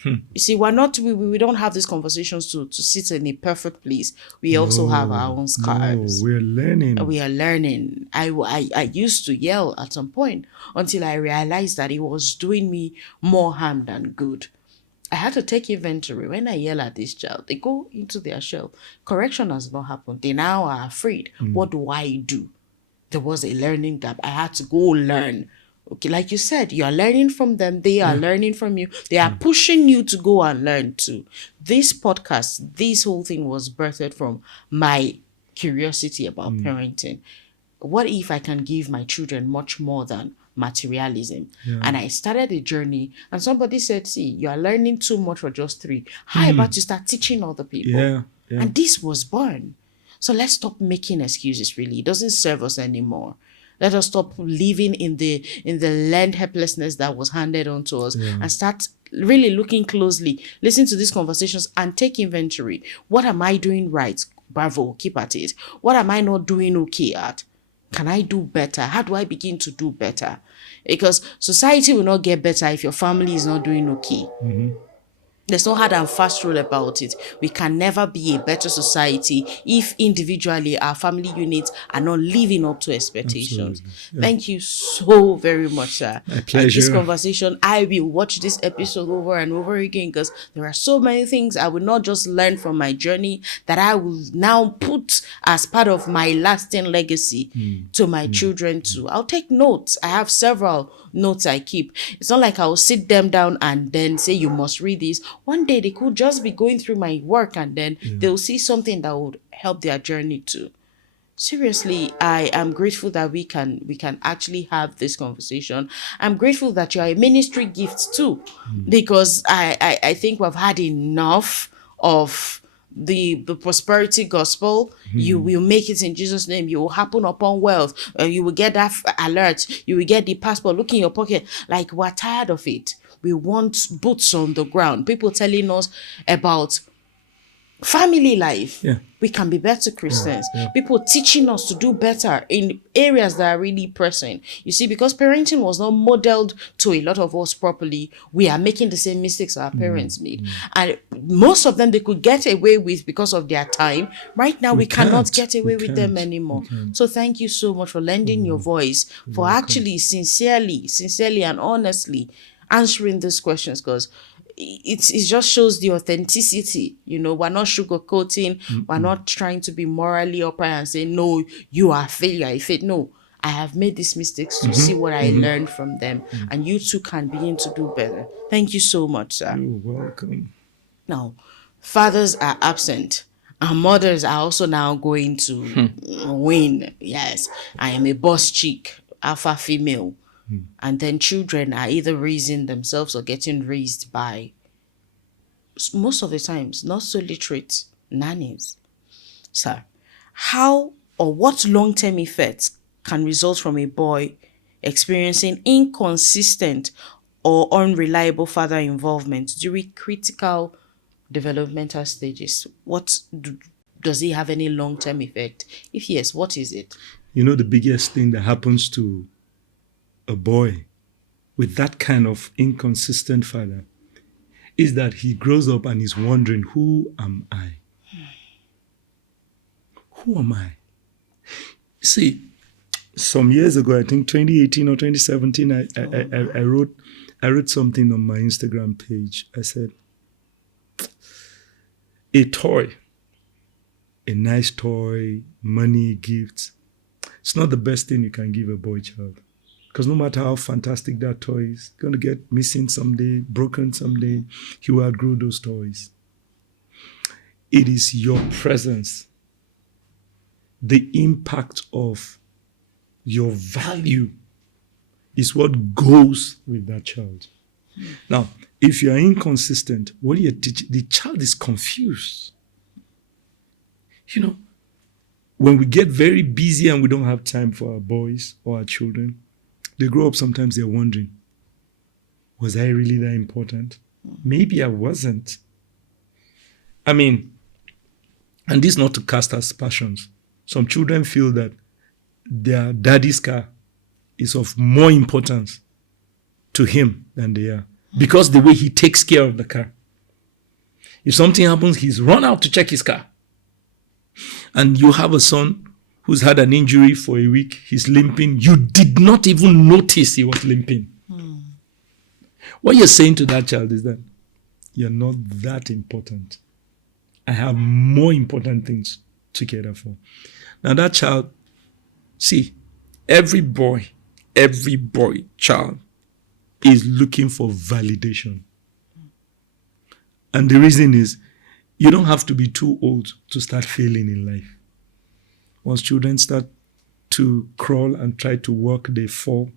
You see, we don't have these conversations to sit in a perfect place. We also have our own scars. No, we're learning. We are learning. I used to yell at some point until I realized that it was doing me more harm than good. I had to take inventory. When I yell at this child, they go into their shell. Correction has not happened. They now are afraid. What do I do? There was a learning gap. I had to go learn. Okay, like you said, you are learning from them. They are learning from you. They are pushing you to go and learn too. This podcast, this whole thing was birthed from my curiosity about parenting. What if I can give my children much more than materialism? And I started a journey, and somebody said, see, you are learning too much for just 3. How about you start teaching other people? And this was born. So let's stop making excuses, really. It doesn't serve us anymore. Let us stop living in the learned helplessness that was handed on to us and start really looking closely, listen to these conversations and take inventory. What am I doing right? Bravo, keep at it. What am I not doing okay at? can I do better? How do I begin to do better? Because society will not get better if your family is not doing okay. There's no hard and fast rule about it. We can never be a better society if individually our family units are not living up to expectations. Absolutely. Yeah. Thank you so very much, sir. My This pleasure. conversation, I will watch this episode over and over again because there are so many things I will not just learn from my journey that I will now put as part of my lasting legacy to my children too. I'll take notes. I have several notes I keep. It's not like I'll sit them down and then say you must read this. One day they could just be going through my work and then they'll see something that would help their journey too. Seriously, I am grateful that we can actually have this conversation. I'm grateful that you're a ministry gift too, because I think we've had enough of the prosperity gospel. You will make it in Jesus' name. You will happen upon wealth. You will get that alert. You will get the passport. Look in your pocket. Like, we're tired of it. We want boots on the ground. People telling us about family life. Yeah. We can be better Christians. Yeah. People teaching us to do better in areas that are really pressing. You see, because parenting was not modeled to a lot of us properly, we are making the same mistakes our parents made. And most of them they could get away with because of their time. Right now, we cannot can't. get away We with them can't. anymore. We can't. So thank you so much for lending your voice, for actually sincerely and honestly answering these questions, because it just shows the authenticity. We're not sugarcoating. We're not trying to be morally upright and say, no, you are a failure, a failure. No, I have made these mistakes to see what I learned from them, and you too can begin to do better. Thank you so much, sir. You're welcome. Now, fathers are absent. And mothers are also now going to win. Yes, I am a boss chick, alpha female. And then children are either raising themselves or getting raised by, most of the times, not so literate nannies. So, how or what long-term effects can result from a boy experiencing inconsistent or unreliable father involvement during critical developmental stages? Does it have any long-term effect? If yes, what is it? The biggest thing that happens to a boy with that kind of inconsistent father is that he grows up and is wondering, who am I? Who am I? See, some years ago, I think 2018 or 2017, I wrote something on my Instagram page. I said, a toy, a nice toy, money, gifts, it's not the best thing you can give a boy child. Because no matter how fantastic that toy is, going to get missing someday, broken someday, he will outgrow those toys. It is your presence, the impact of your value is what goes with that child. Now, if you are inconsistent, what you teach, the child is confused. When we get very busy and we don't have time for our boys or our children, they grow up, sometimes they're wondering, was I really that important? Maybe I wasn't. And this not to cast aspersions. Some children feel that their daddy's car is of more importance to him than they are, because the way he takes care of the car. If something happens, he's run out to check his car. And you have a son who's had an injury for a week, he's limping. You did not even notice he was limping. What you're saying to that child is that you're not that important. I have more important things to care for. Now that child, see, every boy, child is looking for validation. And the reason is, you don't have to be too old to start failing in life. Once children start to crawl and try to walk, they fall.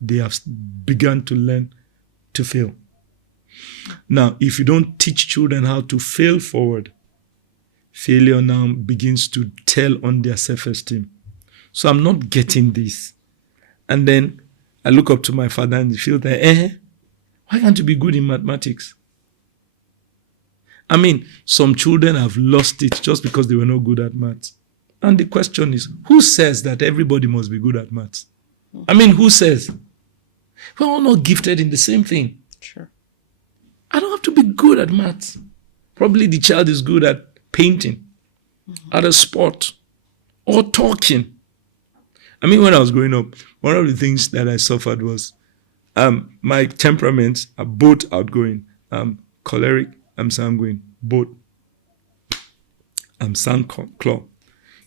They have begun to learn to fail. Now, if you don't teach children how to fail forward, failure now begins to tell on their self-esteem. So I'm not getting this. And then I look up to my father and feel that, why can't you be good in mathematics? Some children have lost it just because they were not good at maths. And the question is, who says that everybody must be good at maths? I mean, who says? We're all not gifted in the same thing. Sure. I don't have to be good at maths. Probably the child is good at painting, at a sport, or talking. I mean, when I was growing up, one of the things that I suffered was my temperaments are both outgoing. I'm choleric, I'm sanguine, both. I'm Claw.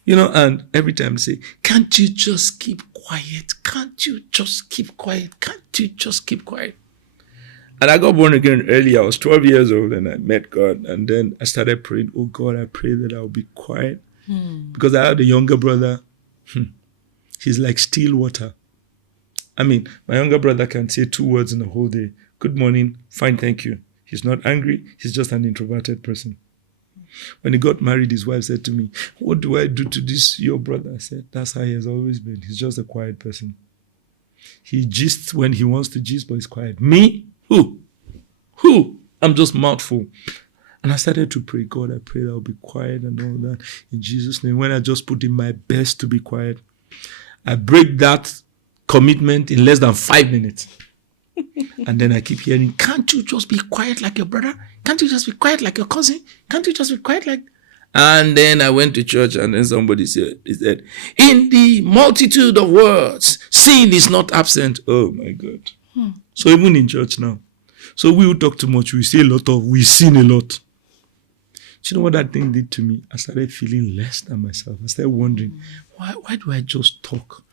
And every time they say, can't you just keep quiet? Can't you just keep quiet? Can't you just keep quiet? And I got born again early. I was 12 years old and I met God. And then I started praying, oh God, I pray that I'll be quiet. Because I had a younger brother. He's like still water. I mean, my younger brother can say 2 words in a whole day. Good morning, fine, thank you. He's not angry. He's just an introverted person. When he got married, his wife said to me, what do I do to this, your brother? I said, that's how he has always been. He's just a quiet person. He gists when he wants to gist, but he's quiet. Me? Who? I'm just mouthful. And I started to pray, God, I pray that I'll be quiet and all that. In Jesus' name, when I just put in my best to be quiet, I break that commitment in less than 5 minutes. And then I keep hearing, can't you just be quiet like your brother? Can't you just be quiet like your cousin? Can't you just be quiet like... And then I went to church and then somebody said, in the multitude of words, sin is not absent. Oh my God. So even in church now. So we will talk too much. We say we sin a lot. Do you know what that thing did to me? I started feeling less than myself. I started wondering, why do I just talk?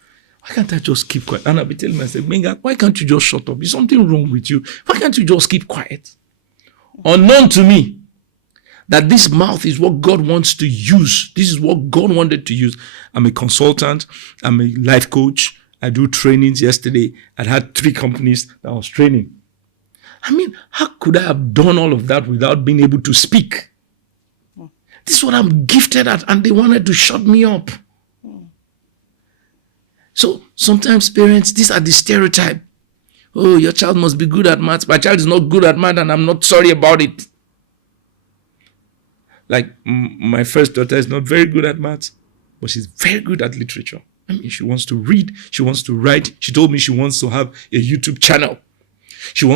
Why can't I just keep quiet? And I'll be telling myself, Menga, why can't you just shut up? Is something wrong with you? Why can't you just keep quiet? Unknown to me, that this mouth is what God wants to use. This is what God wanted to use. I'm a consultant. I'm a life coach. I do trainings. Yesterday, I had 3 companies that I was training. I mean, how could I have done all of that without being able to speak? This is what I'm gifted at, and they wanted to shut me up. So sometimes parents, these are the stereotype. Oh, your child must be good at maths. My child is not good at math and I'm not sorry about it. Like my first daughter is not very good at maths, but she's very good at literature. I mean, she wants to read. She wants to write. She told me she wants to have a YouTube channel. She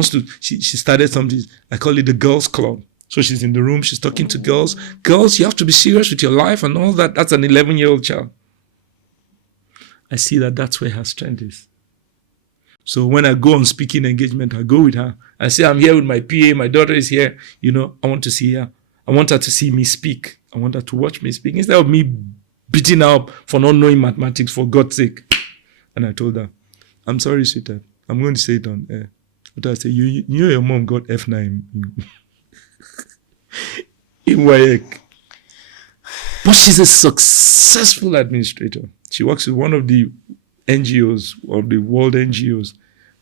started something, I call it the Girls Club. So she's in the room. She's talking to girls. Girls, you have to be serious with your life and all that. That's an 11-year-old child. I see that that's where her strength is. So when I go on speaking engagement, I go with her. I say, I'm here with my PA. My daughter is here. I want to see her. I want her to see me speak. I want her to watch me speak. Instead of me beating her up for not knowing mathematics, for God's sake. And I told her, I'm sorry, sweetheart. I'm going to say it on air. But I say, you know your mom got F9 in WAEC. But she's a successful administrator. She works with one of the NGOs, of the world NGOs.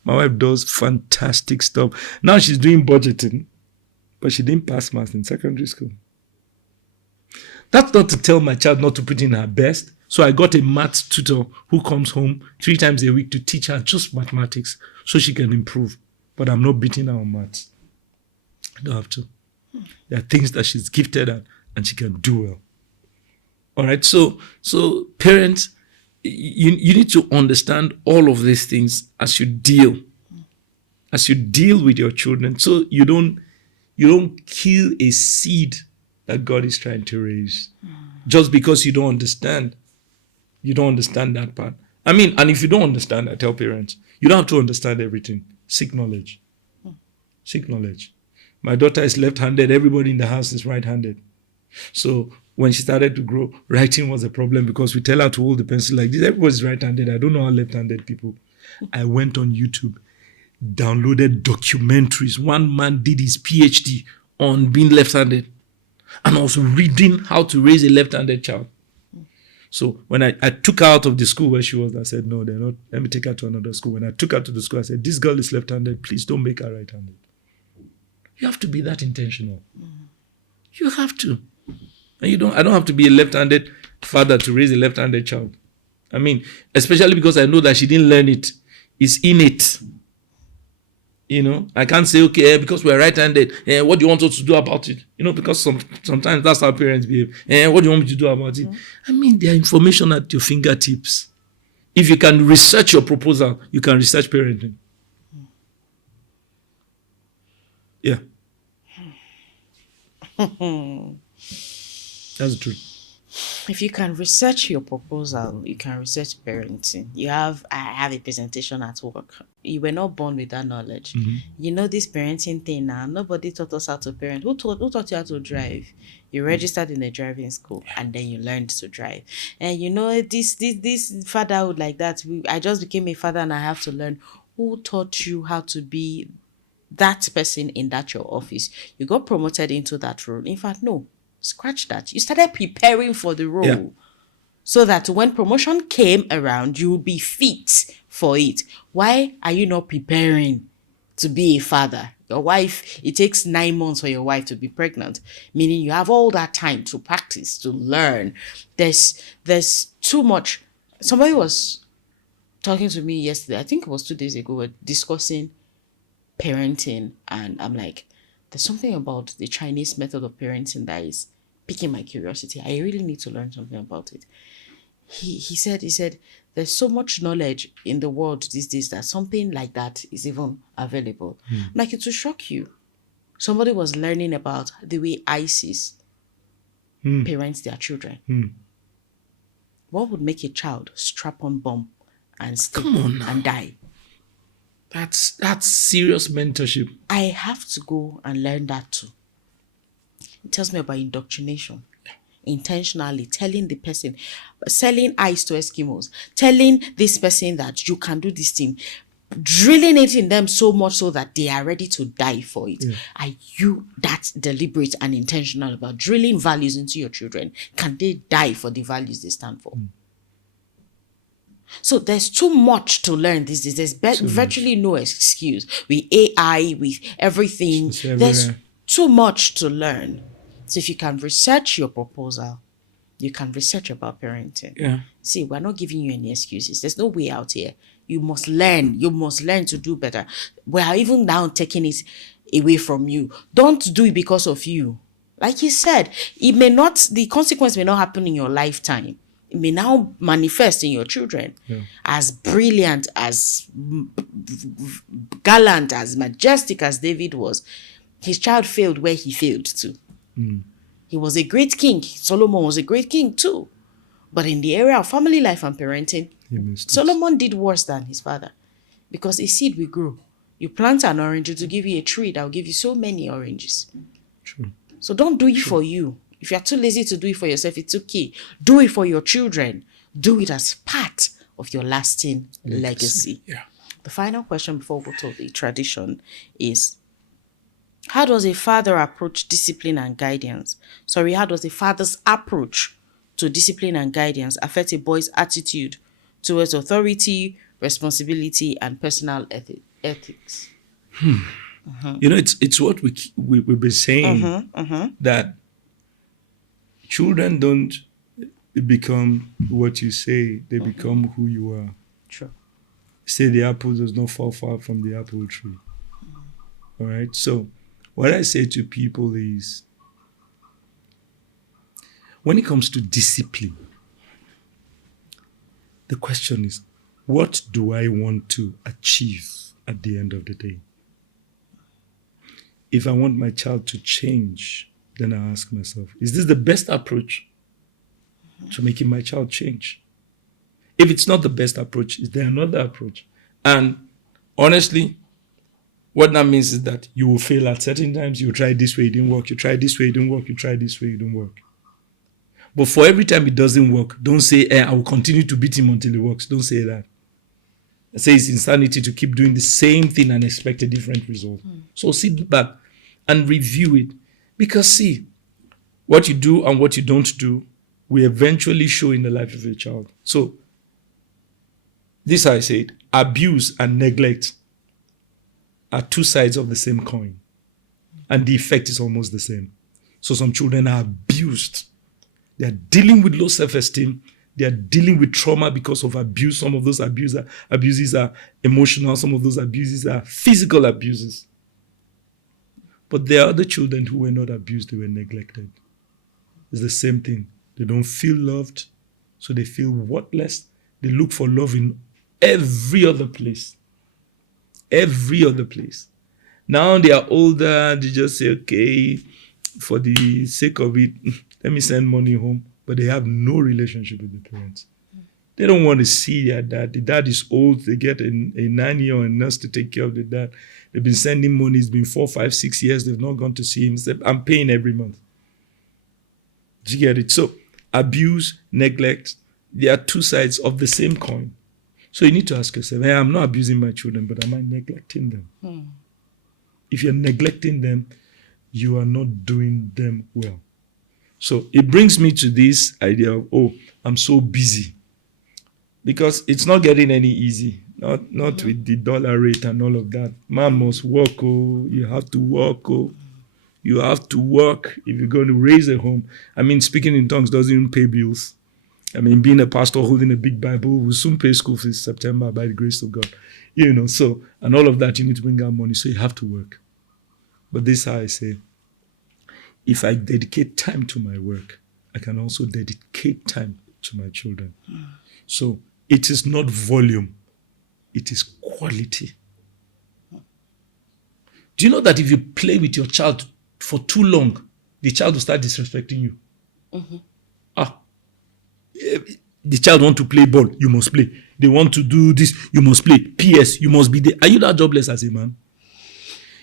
My wife does fantastic stuff. Now she's doing budgeting, but she didn't pass maths in secondary school. That's not to tell my child not to put in her best. So I got a maths tutor who comes home 3 times a week to teach her just mathematics so she can improve. But I'm not beating her on maths. I don't have to. There are things that she's gifted at and she can do well. All right, so parents, you need to understand all of these things as you deal with your children, so you don't kill a seed that God is trying to raise just because you don't understand that part. I mean, and if you don't understand, I tell parents, you don't have to understand everything. Seek knowledge. My daughter is left-handed. Everybody in the house is right-handed. So when she started to grow, writing was a problem because we tell her to hold the pencil like this. Everybody's right-handed. I don't know how left-handed people. I went on YouTube, downloaded documentaries. One man did his PhD on being left-handed. And I was reading how to raise a left-handed child. So when I took her out of the school where she was, I said, no, they're not. Let me take her to another school. When I took her to the school, I said, this girl is left-handed. Please don't make her right-handed. You have to be that intentional. You have to. And I don't have to be a left-handed father to raise a left-handed child. I mean, especially because I know that she didn't learn it. It's innate. I can't say, okay, because we're right-handed, what do you want us to do about it? Because sometimes that's how parents behave. What do you want me to do about it? I mean, there are information at your fingertips. If you can research your proposal, you can research parenting. Yeah. That's the truth. If you can research your proposal, you can research parenting. I have a presentation at work. You were not born with that knowledge. This parenting thing now, nobody taught us how to parent. Who taught you how to drive? You registered in a driving school and then you learned to drive. And this fatherhood like that, I just became a father and I have to learn. Who taught you how to be that person in that your office? You got promoted into that role. In fact, no, scratch that. You started preparing for the role. Yeah. So that when promotion came around, you would be fit for it. Why are you not preparing to be a father? Your wife, it takes 9 months for your wife to be pregnant, meaning you have all that time to practice, to learn. There's too much. Somebody was talking to me yesterday, I think it was 2 days ago, we're discussing parenting, and I'm like, there's something about the Chinese method of parenting that is piquing my curiosity. I really need to learn something about it. He said there's so much knowledge in the world these days that something like that is even available. Like, it will shock you. Somebody was learning about the way ISIS parents their children. What would make a child strap on bomb and stay and die? That's serious mentorship. I have to go and learn that too. It tells me about indoctrination. Intentionally telling the person, selling ice to Eskimos, telling this person that you can do this thing, drilling it in them so much so that they are ready to die for it. Are you that deliberate and intentional about drilling values into your children? Can they die for the values they stand for? So there's too much to learn these days. There's virtually no excuse. With AI, with everything, there's too much to learn. So if you can research your proposal, you can research about parenting. Yeah. See, we're not giving you any excuses. There's no way out here. You must learn. You must learn to do better. We are even now taking it away from you. Don't do it because of you. Like you said, the consequence may not happen in your lifetime. It may now manifest in your children. As brilliant, as gallant, as majestic as David was, his child failed where he failed too. He was a great king. Solomon was a great king too. But in the area of family life and parenting, Solomon did worse than his father. Because a seed will grow. You plant an orange, it will give you a tree that will give you so many oranges. True. So don't do it for you. If you're too lazy to do it for yourself, it's okay. Do it for your children. Do it as part of your lasting legacy. Yeah. The final question before we go to the tradition is, how does a father approach discipline and guidance? How does a father's approach to discipline and guidance affect a boy's attitude towards authority, responsibility, and personal ethics? It's what we've been saying, that children don't become what you say, they become who you are. True. Say the apple does not fall far from the apple tree. All right. So what I say to people is, when it comes to discipline, the question is, what do I want to achieve at the end of the day? If I want my child to change, then I ask myself, is this the best approach to making my child change? If it's not the best approach, is there another approach? And honestly, what that means is that you will fail at certain times. You try this way, it didn't work. You try this way, it didn't work. You try this way, it didn't work. But for every time it doesn't work, don't say, I will continue to beat him until it works. Don't say that. Say it's insanity to keep doing the same thing and expect a different result. So sit back and review it. Because see, what you do and what you don't do will eventually show in the life of your child. So, this I said, abuse and neglect are two sides of the same coin. And the effect is almost the same. So some children are abused. They are dealing with low self-esteem. They are dealing with trauma because of abuse. Some of those abuses are emotional. Some of those abuses are physical abuses. But there are other children who were not abused, they were neglected. It's the same thing. They don't feel loved, so they feel worthless. They look for love in every other place. Every other place. Now they are older, they just say, okay, for the sake of it, let me send money home. But they have no relationship with the parents. They don't want to see their dad. The dad is old. They get a nanny or a nurse to take care of the dad. They've been sending money. It's been 4, 5, 6 years. They've not gone to see him. I'm paying every month. Do you get it? So abuse, neglect, they are two sides of the same coin. So you need to ask yourself, hey, I'm not abusing my children, but am I neglecting them? If you're neglecting them, you are not doing them well. So it brings me to this idea of, oh, I'm so busy. Because it's not getting any easy. Not with the dollar rate and all of that. Man must work, oh, you have to work, oh. You have to work if you're going to raise a home. I mean, speaking in tongues doesn't even pay bills. I mean, being a pastor holding a big Bible will soon pay school fees September by the grace of God. So, and all of that, you need to bring out money, so you have to work. But this is how I say, if I dedicate time to my work, I can also dedicate time to my children. So it is not volume, it is quality. Do you know that if you play with your child for too long, the child will start disrespecting you? The child want to play ball, you must play. They want to do this, you must play. PS, you must be there. Are you that jobless as a man?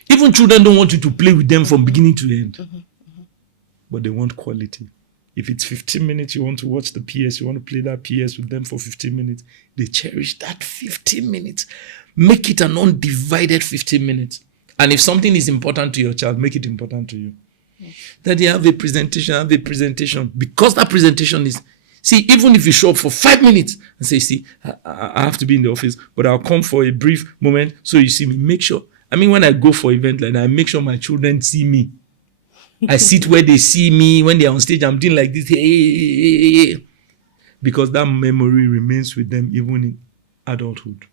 Even children don't want you to play with them from beginning to end. But they want quality. If it's 15 minutes, you want to watch the PS, you want to play that PS with them for 15 minutes, they cherish that 15 minutes. Make it an undivided 15 minutes. And if something is important to your child, make it important to you. That you have a presentation. Because that presentation is, see, even if you show up for 5 minutes and say, see, I have to be in the office, but I'll come for a brief moment so you see me. Make sure, I mean, when I go for event like that, I make sure my children see me. I sit where they see me. When they're on stage, I'm doing like this. Hey. Because that memory remains with them even in adulthood.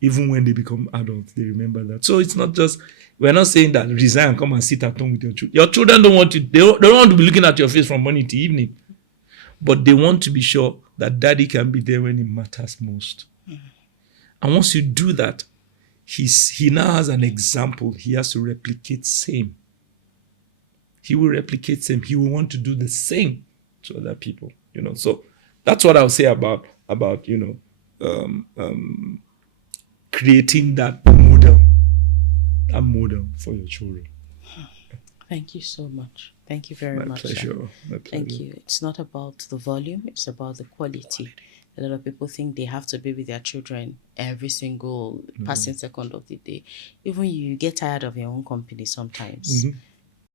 Even when they become adults, they remember that. So it's not just, we're not saying that resign and come and sit at home with your children. Your children don't want to, they don't want to be looking at your face from morning to evening. But they want to be sure that daddy can be there when it matters most. And once you do that, he now has an example. He has to replicate same. He will replicate same. He will want to do the same to other people. So that's what I'll say about creating that model for your children. Thank you so much. Thank you very much. My pleasure. Thank you. It's not about the volume, it's about the quality. A lot of people think they have to be with their children every single passing second of the day. Even you get tired of your own company sometimes.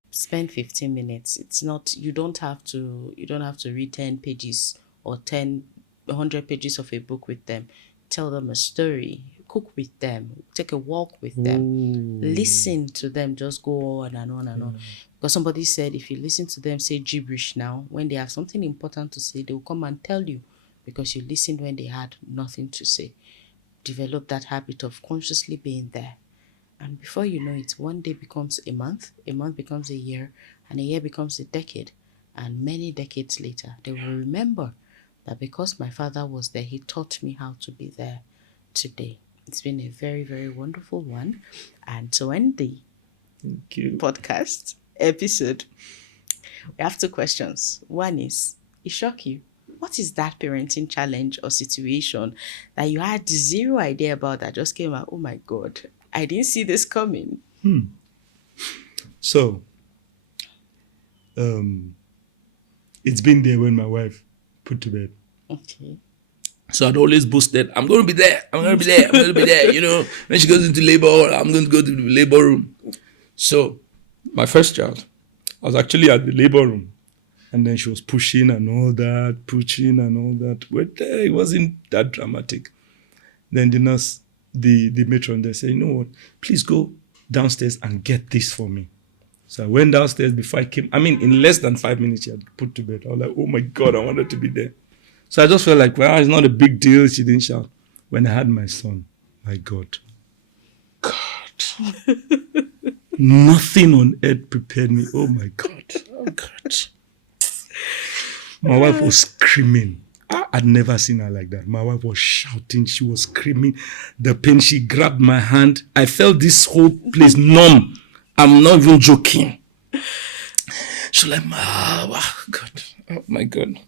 Spend 15 minutes. It's not, you don't have to read 10 pages or 100 pages of a book with them. Tell them a story, cook with them, take a walk with them, listen to them, just go on and on and on. Because somebody said if you listen to them say gibberish now, when they have something important to say, they will come and tell you because you listened when they had nothing to say. Develop that habit of consciously being there. And before you know it, one day becomes a month becomes a year, and a year becomes a decade. And many decades later, they will remember that because my father was there, he taught me how to be there today. It's been a very, very wonderful one. And to end the podcast episode, we have 2 questions. One is, it shock you? What is that parenting challenge or situation that you had zero idea about that just came out, oh my God, I didn't see this coming? So, it's been there when my wife put to bed. Okay. So I'd always boasted, I'm going to be there. When she goes into labor, I'm going to go to the labor room. So my first child, I was actually at the labor room. And then she was pushing and all that. But it wasn't that dramatic. Then the nurse, the matron, they said, you know what, please go downstairs and get this for me. So I went downstairs before I came. I mean, in less than 5 minutes, she had put to bed. I was like, oh my God, I wanted to be there. So I just felt like, well, it's not a big deal. She didn't shout. When I had my son, my God, nothing on earth prepared me. Oh my God. Oh God. My wife was screaming. I'd never seen her like that. My wife was shouting. She was screaming. The pain, she grabbed my hand. I felt this whole place numb. I'm not even joking. She was like, oh God. Oh my God.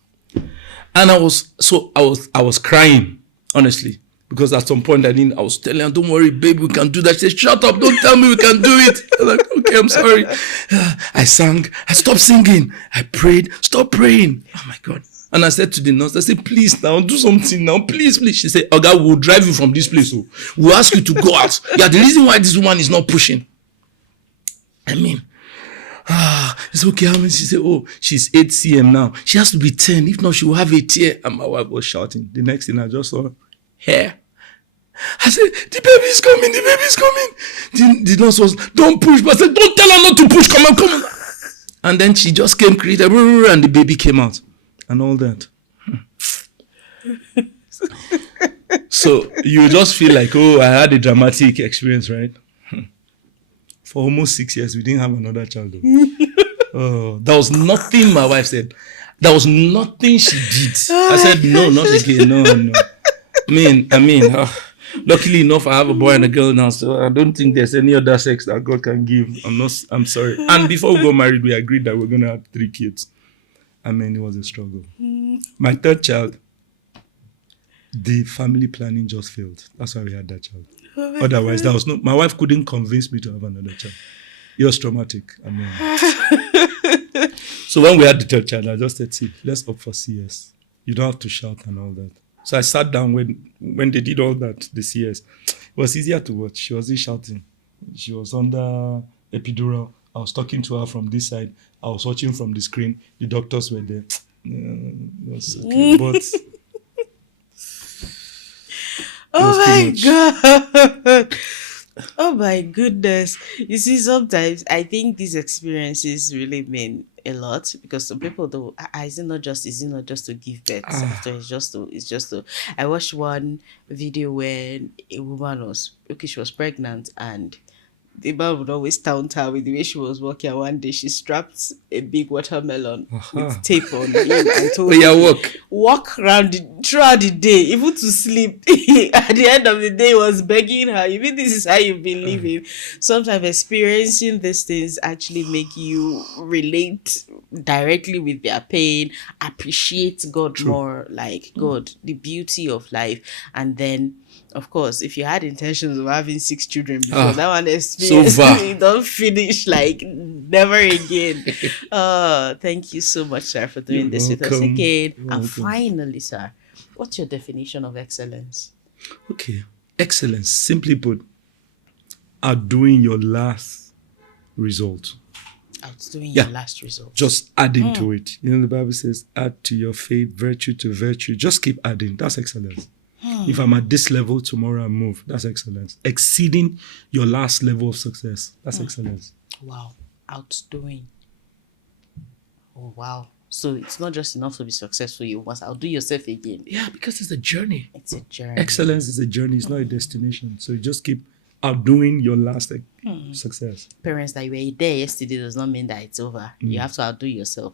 And I was crying, honestly. Because at some point I was telling her, don't worry, babe, we can do that. She said, shut up, don't tell me we can do it. I was like, okay, I'm sorry. I sang, I stopped singing. I prayed, stop praying. Oh my God. And I said to the nurse, I said, please now, do something now, please, please. She said, Oga, we'll drive you from this place. We'll ask you to go out. Yeah, the reason why this woman is not pushing. I mean, it's okay. How many? She said, oh, she's 8 cm now. She has to be 10. If not, she will have a tear. And my wife was shouting. The next thing I just saw hair. I said, the baby's coming, the baby's coming. The nurse was, don't push. But I said, don't tell her not to push. Come on, come on. And then she just came creative and the baby came out. And all that. So you just feel like, oh, I had a dramatic experience, right? For almost 6 years, we didn't have another child. Oh, there was nothing my wife said. There was nothing she did. I said, no, not again. No, no. I mean, luckily enough, I have a boy and a girl now, so I don't think there's any other sex that God can give. I'm sorry. And before we got married, we agreed that we're going to have 3 kids. I mean, it was a struggle. My third child, the family planning just failed. That's why we had that child. Otherwise, there was no. My wife couldn't convince me to have another child. It was traumatic. I mean, so when we had the third child, I just said, "See, let's opt for CS. You don't have to shout and all that." So I sat down when they did all that. The CS, it was easier to watch. She wasn't shouting. She was under epidural. I was talking to her from this side. I was watching from the screen. The doctors were there. It was okay, but. Oh my God. Oh my goodness. You see, sometimes I think these experiences really mean a lot because some people do is it not just to give birth after it's just to I watched one video when a woman was she was pregnant and the man would always taunt her with the way she was walking. And one day she strapped a big watermelon with tape on him and told him, walk around throughout the day, even to sleep. At the end of the day, he was begging her, even this is how you've been living. Sometimes experiencing these things actually make you relate directly with their pain, appreciate God more, like God, the beauty of life. And then of course, if you had intentions of having 6 children before, that one experience, you don't finish like never again. Thank you so much, sir, for doing this with us again. And finally, sir, what's your definition of excellence? Okay. Excellence, simply put, outdoing your last result. Outdoing your last result. Just adding to it. You know, the Bible says, add to your faith, virtue to virtue. Just keep adding. That's excellence. If I'm at this level, tomorrow I move. That's excellence. Exceeding your last level of success. That's excellence. Wow. Outdoing. Oh, wow. So it's not just enough to be successful. You must outdo yourself again. Yeah, because it's a journey. It's a journey. Excellence is a journey. It's not a destination. So you just keep outdoing your last success. Parents, that you were there yesterday does not mean that it's over. You have to outdo yourself.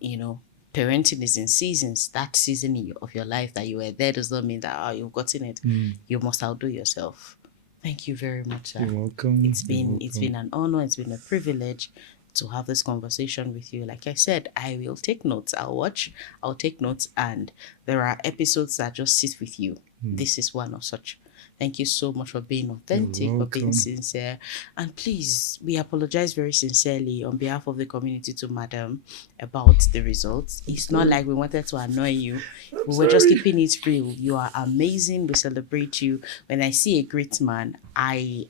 You know, parenting is in seasons. That season of your life that you were there does not mean that you've gotten it. You must outdo yourself. Thank you very much, sir. You're welcome. It's been an honor. It's been a privilege to have this conversation with you. Like I said, I will take notes. I'll take notes, and there are episodes that just sit with you. This is one of such. Thank you so much for being authentic, for being sincere. And please, we apologize very sincerely on behalf of the community to Madam about the results. It's not like we wanted to annoy you. We were just keeping it real. You are amazing. We celebrate you. When I see a great man, I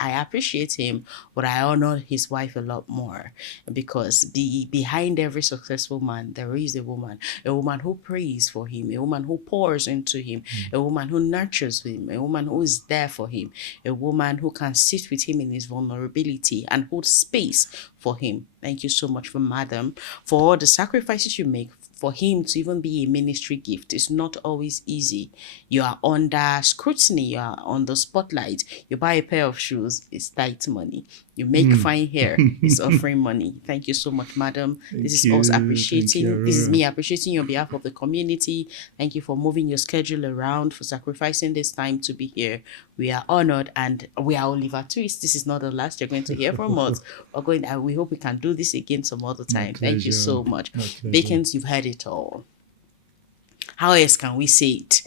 appreciate him, but I honor his wife a lot more, because behind every successful man, there is a woman who prays for him, a woman who pours into him, a woman who nurtures him, a woman who is there for him, a woman who can sit with him in his vulnerability and hold space for him. Thank you so much, for Madam, for all the sacrifices you make for him to even be a ministry gift is not always easy. You are under scrutiny, you are on the spotlight. You buy a pair of shoes, it's tight money. You make fine hair, it's offering money. Thank you so much, madam. This Thank is us you. Thank you, appreciating, this is Aurora. me appreciating you on behalf of the community. Thank you for moving your schedule around, for sacrificing this time to be here. We are honored, and we are Oliver Twist. This is not the last you're going to hear from us. We're going, we hope we can do this again some other My time. Thank you pleasure. so much. My pleasure. Bacons, you've heard it all. How else can we say it?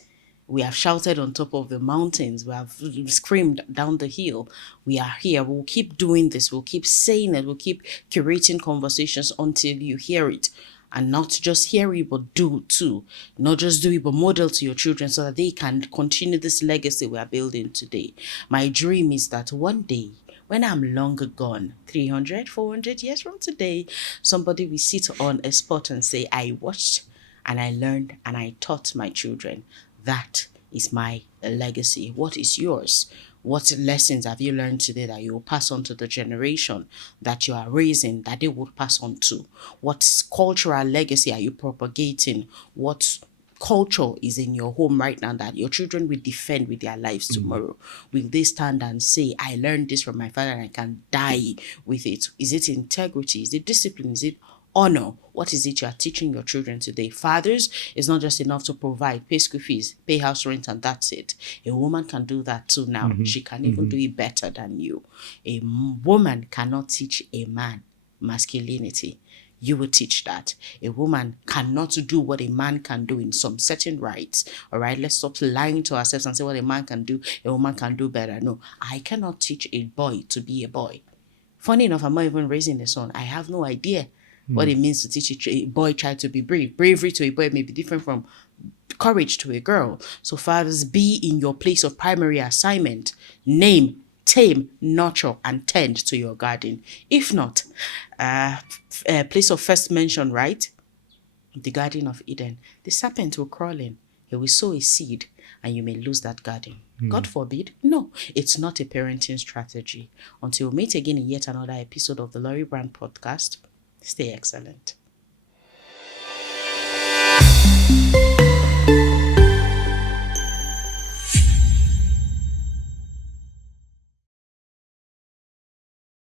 We have shouted on top of the mountains. We have screamed down the hill. We are here. We'll keep doing this. We'll keep saying it. We'll keep curating conversations until you hear it. And not just hear it, but do too. Not just do it, but model to your children so that they can continue this legacy we are building today. My dream is that one day, when I'm longer gone, 300, 400 years from today, somebody will sit on a spot and say, I watched and I learned and I taught my children. That is my legacy. What is yours? What lessons have you learned today that you will pass on to the generation that you are raising, that they will pass on to? What cultural legacy are you propagating? What culture is in your home right now that your children will defend with their lives tomorrow? Will they stand and say, I learned this from my father and I can die with it? Is it integrity? Is it discipline? Is it honor? What is it you are teaching your children today? Fathers, it's not just enough to provide, pay school fees, pay house rent, and that's it. A woman can do that too now. She can even do it better than you. A woman cannot teach a man masculinity. You will teach that. A woman cannot do what a man can do in some certain rights. All right, let's stop lying to ourselves and say what a man can do, a woman can do better. No, I cannot teach a boy to be a boy. Funny enough, I'm not even raising a son. I have no idea what it means to teach a boy child to be brave. Bravery to a boy may be different from courage to a girl. So fathers, be in your place of primary assignment. Name, tame, nurture, and tend to your garden. If not, place of first mention, right? The Garden of Eden. The serpent will crawl in. He will sow a seed and you may lose that garden. God forbid. No, it's not a parenting strategy. Until we meet again in yet another episode of the Laurie Brand podcast, stay excellent.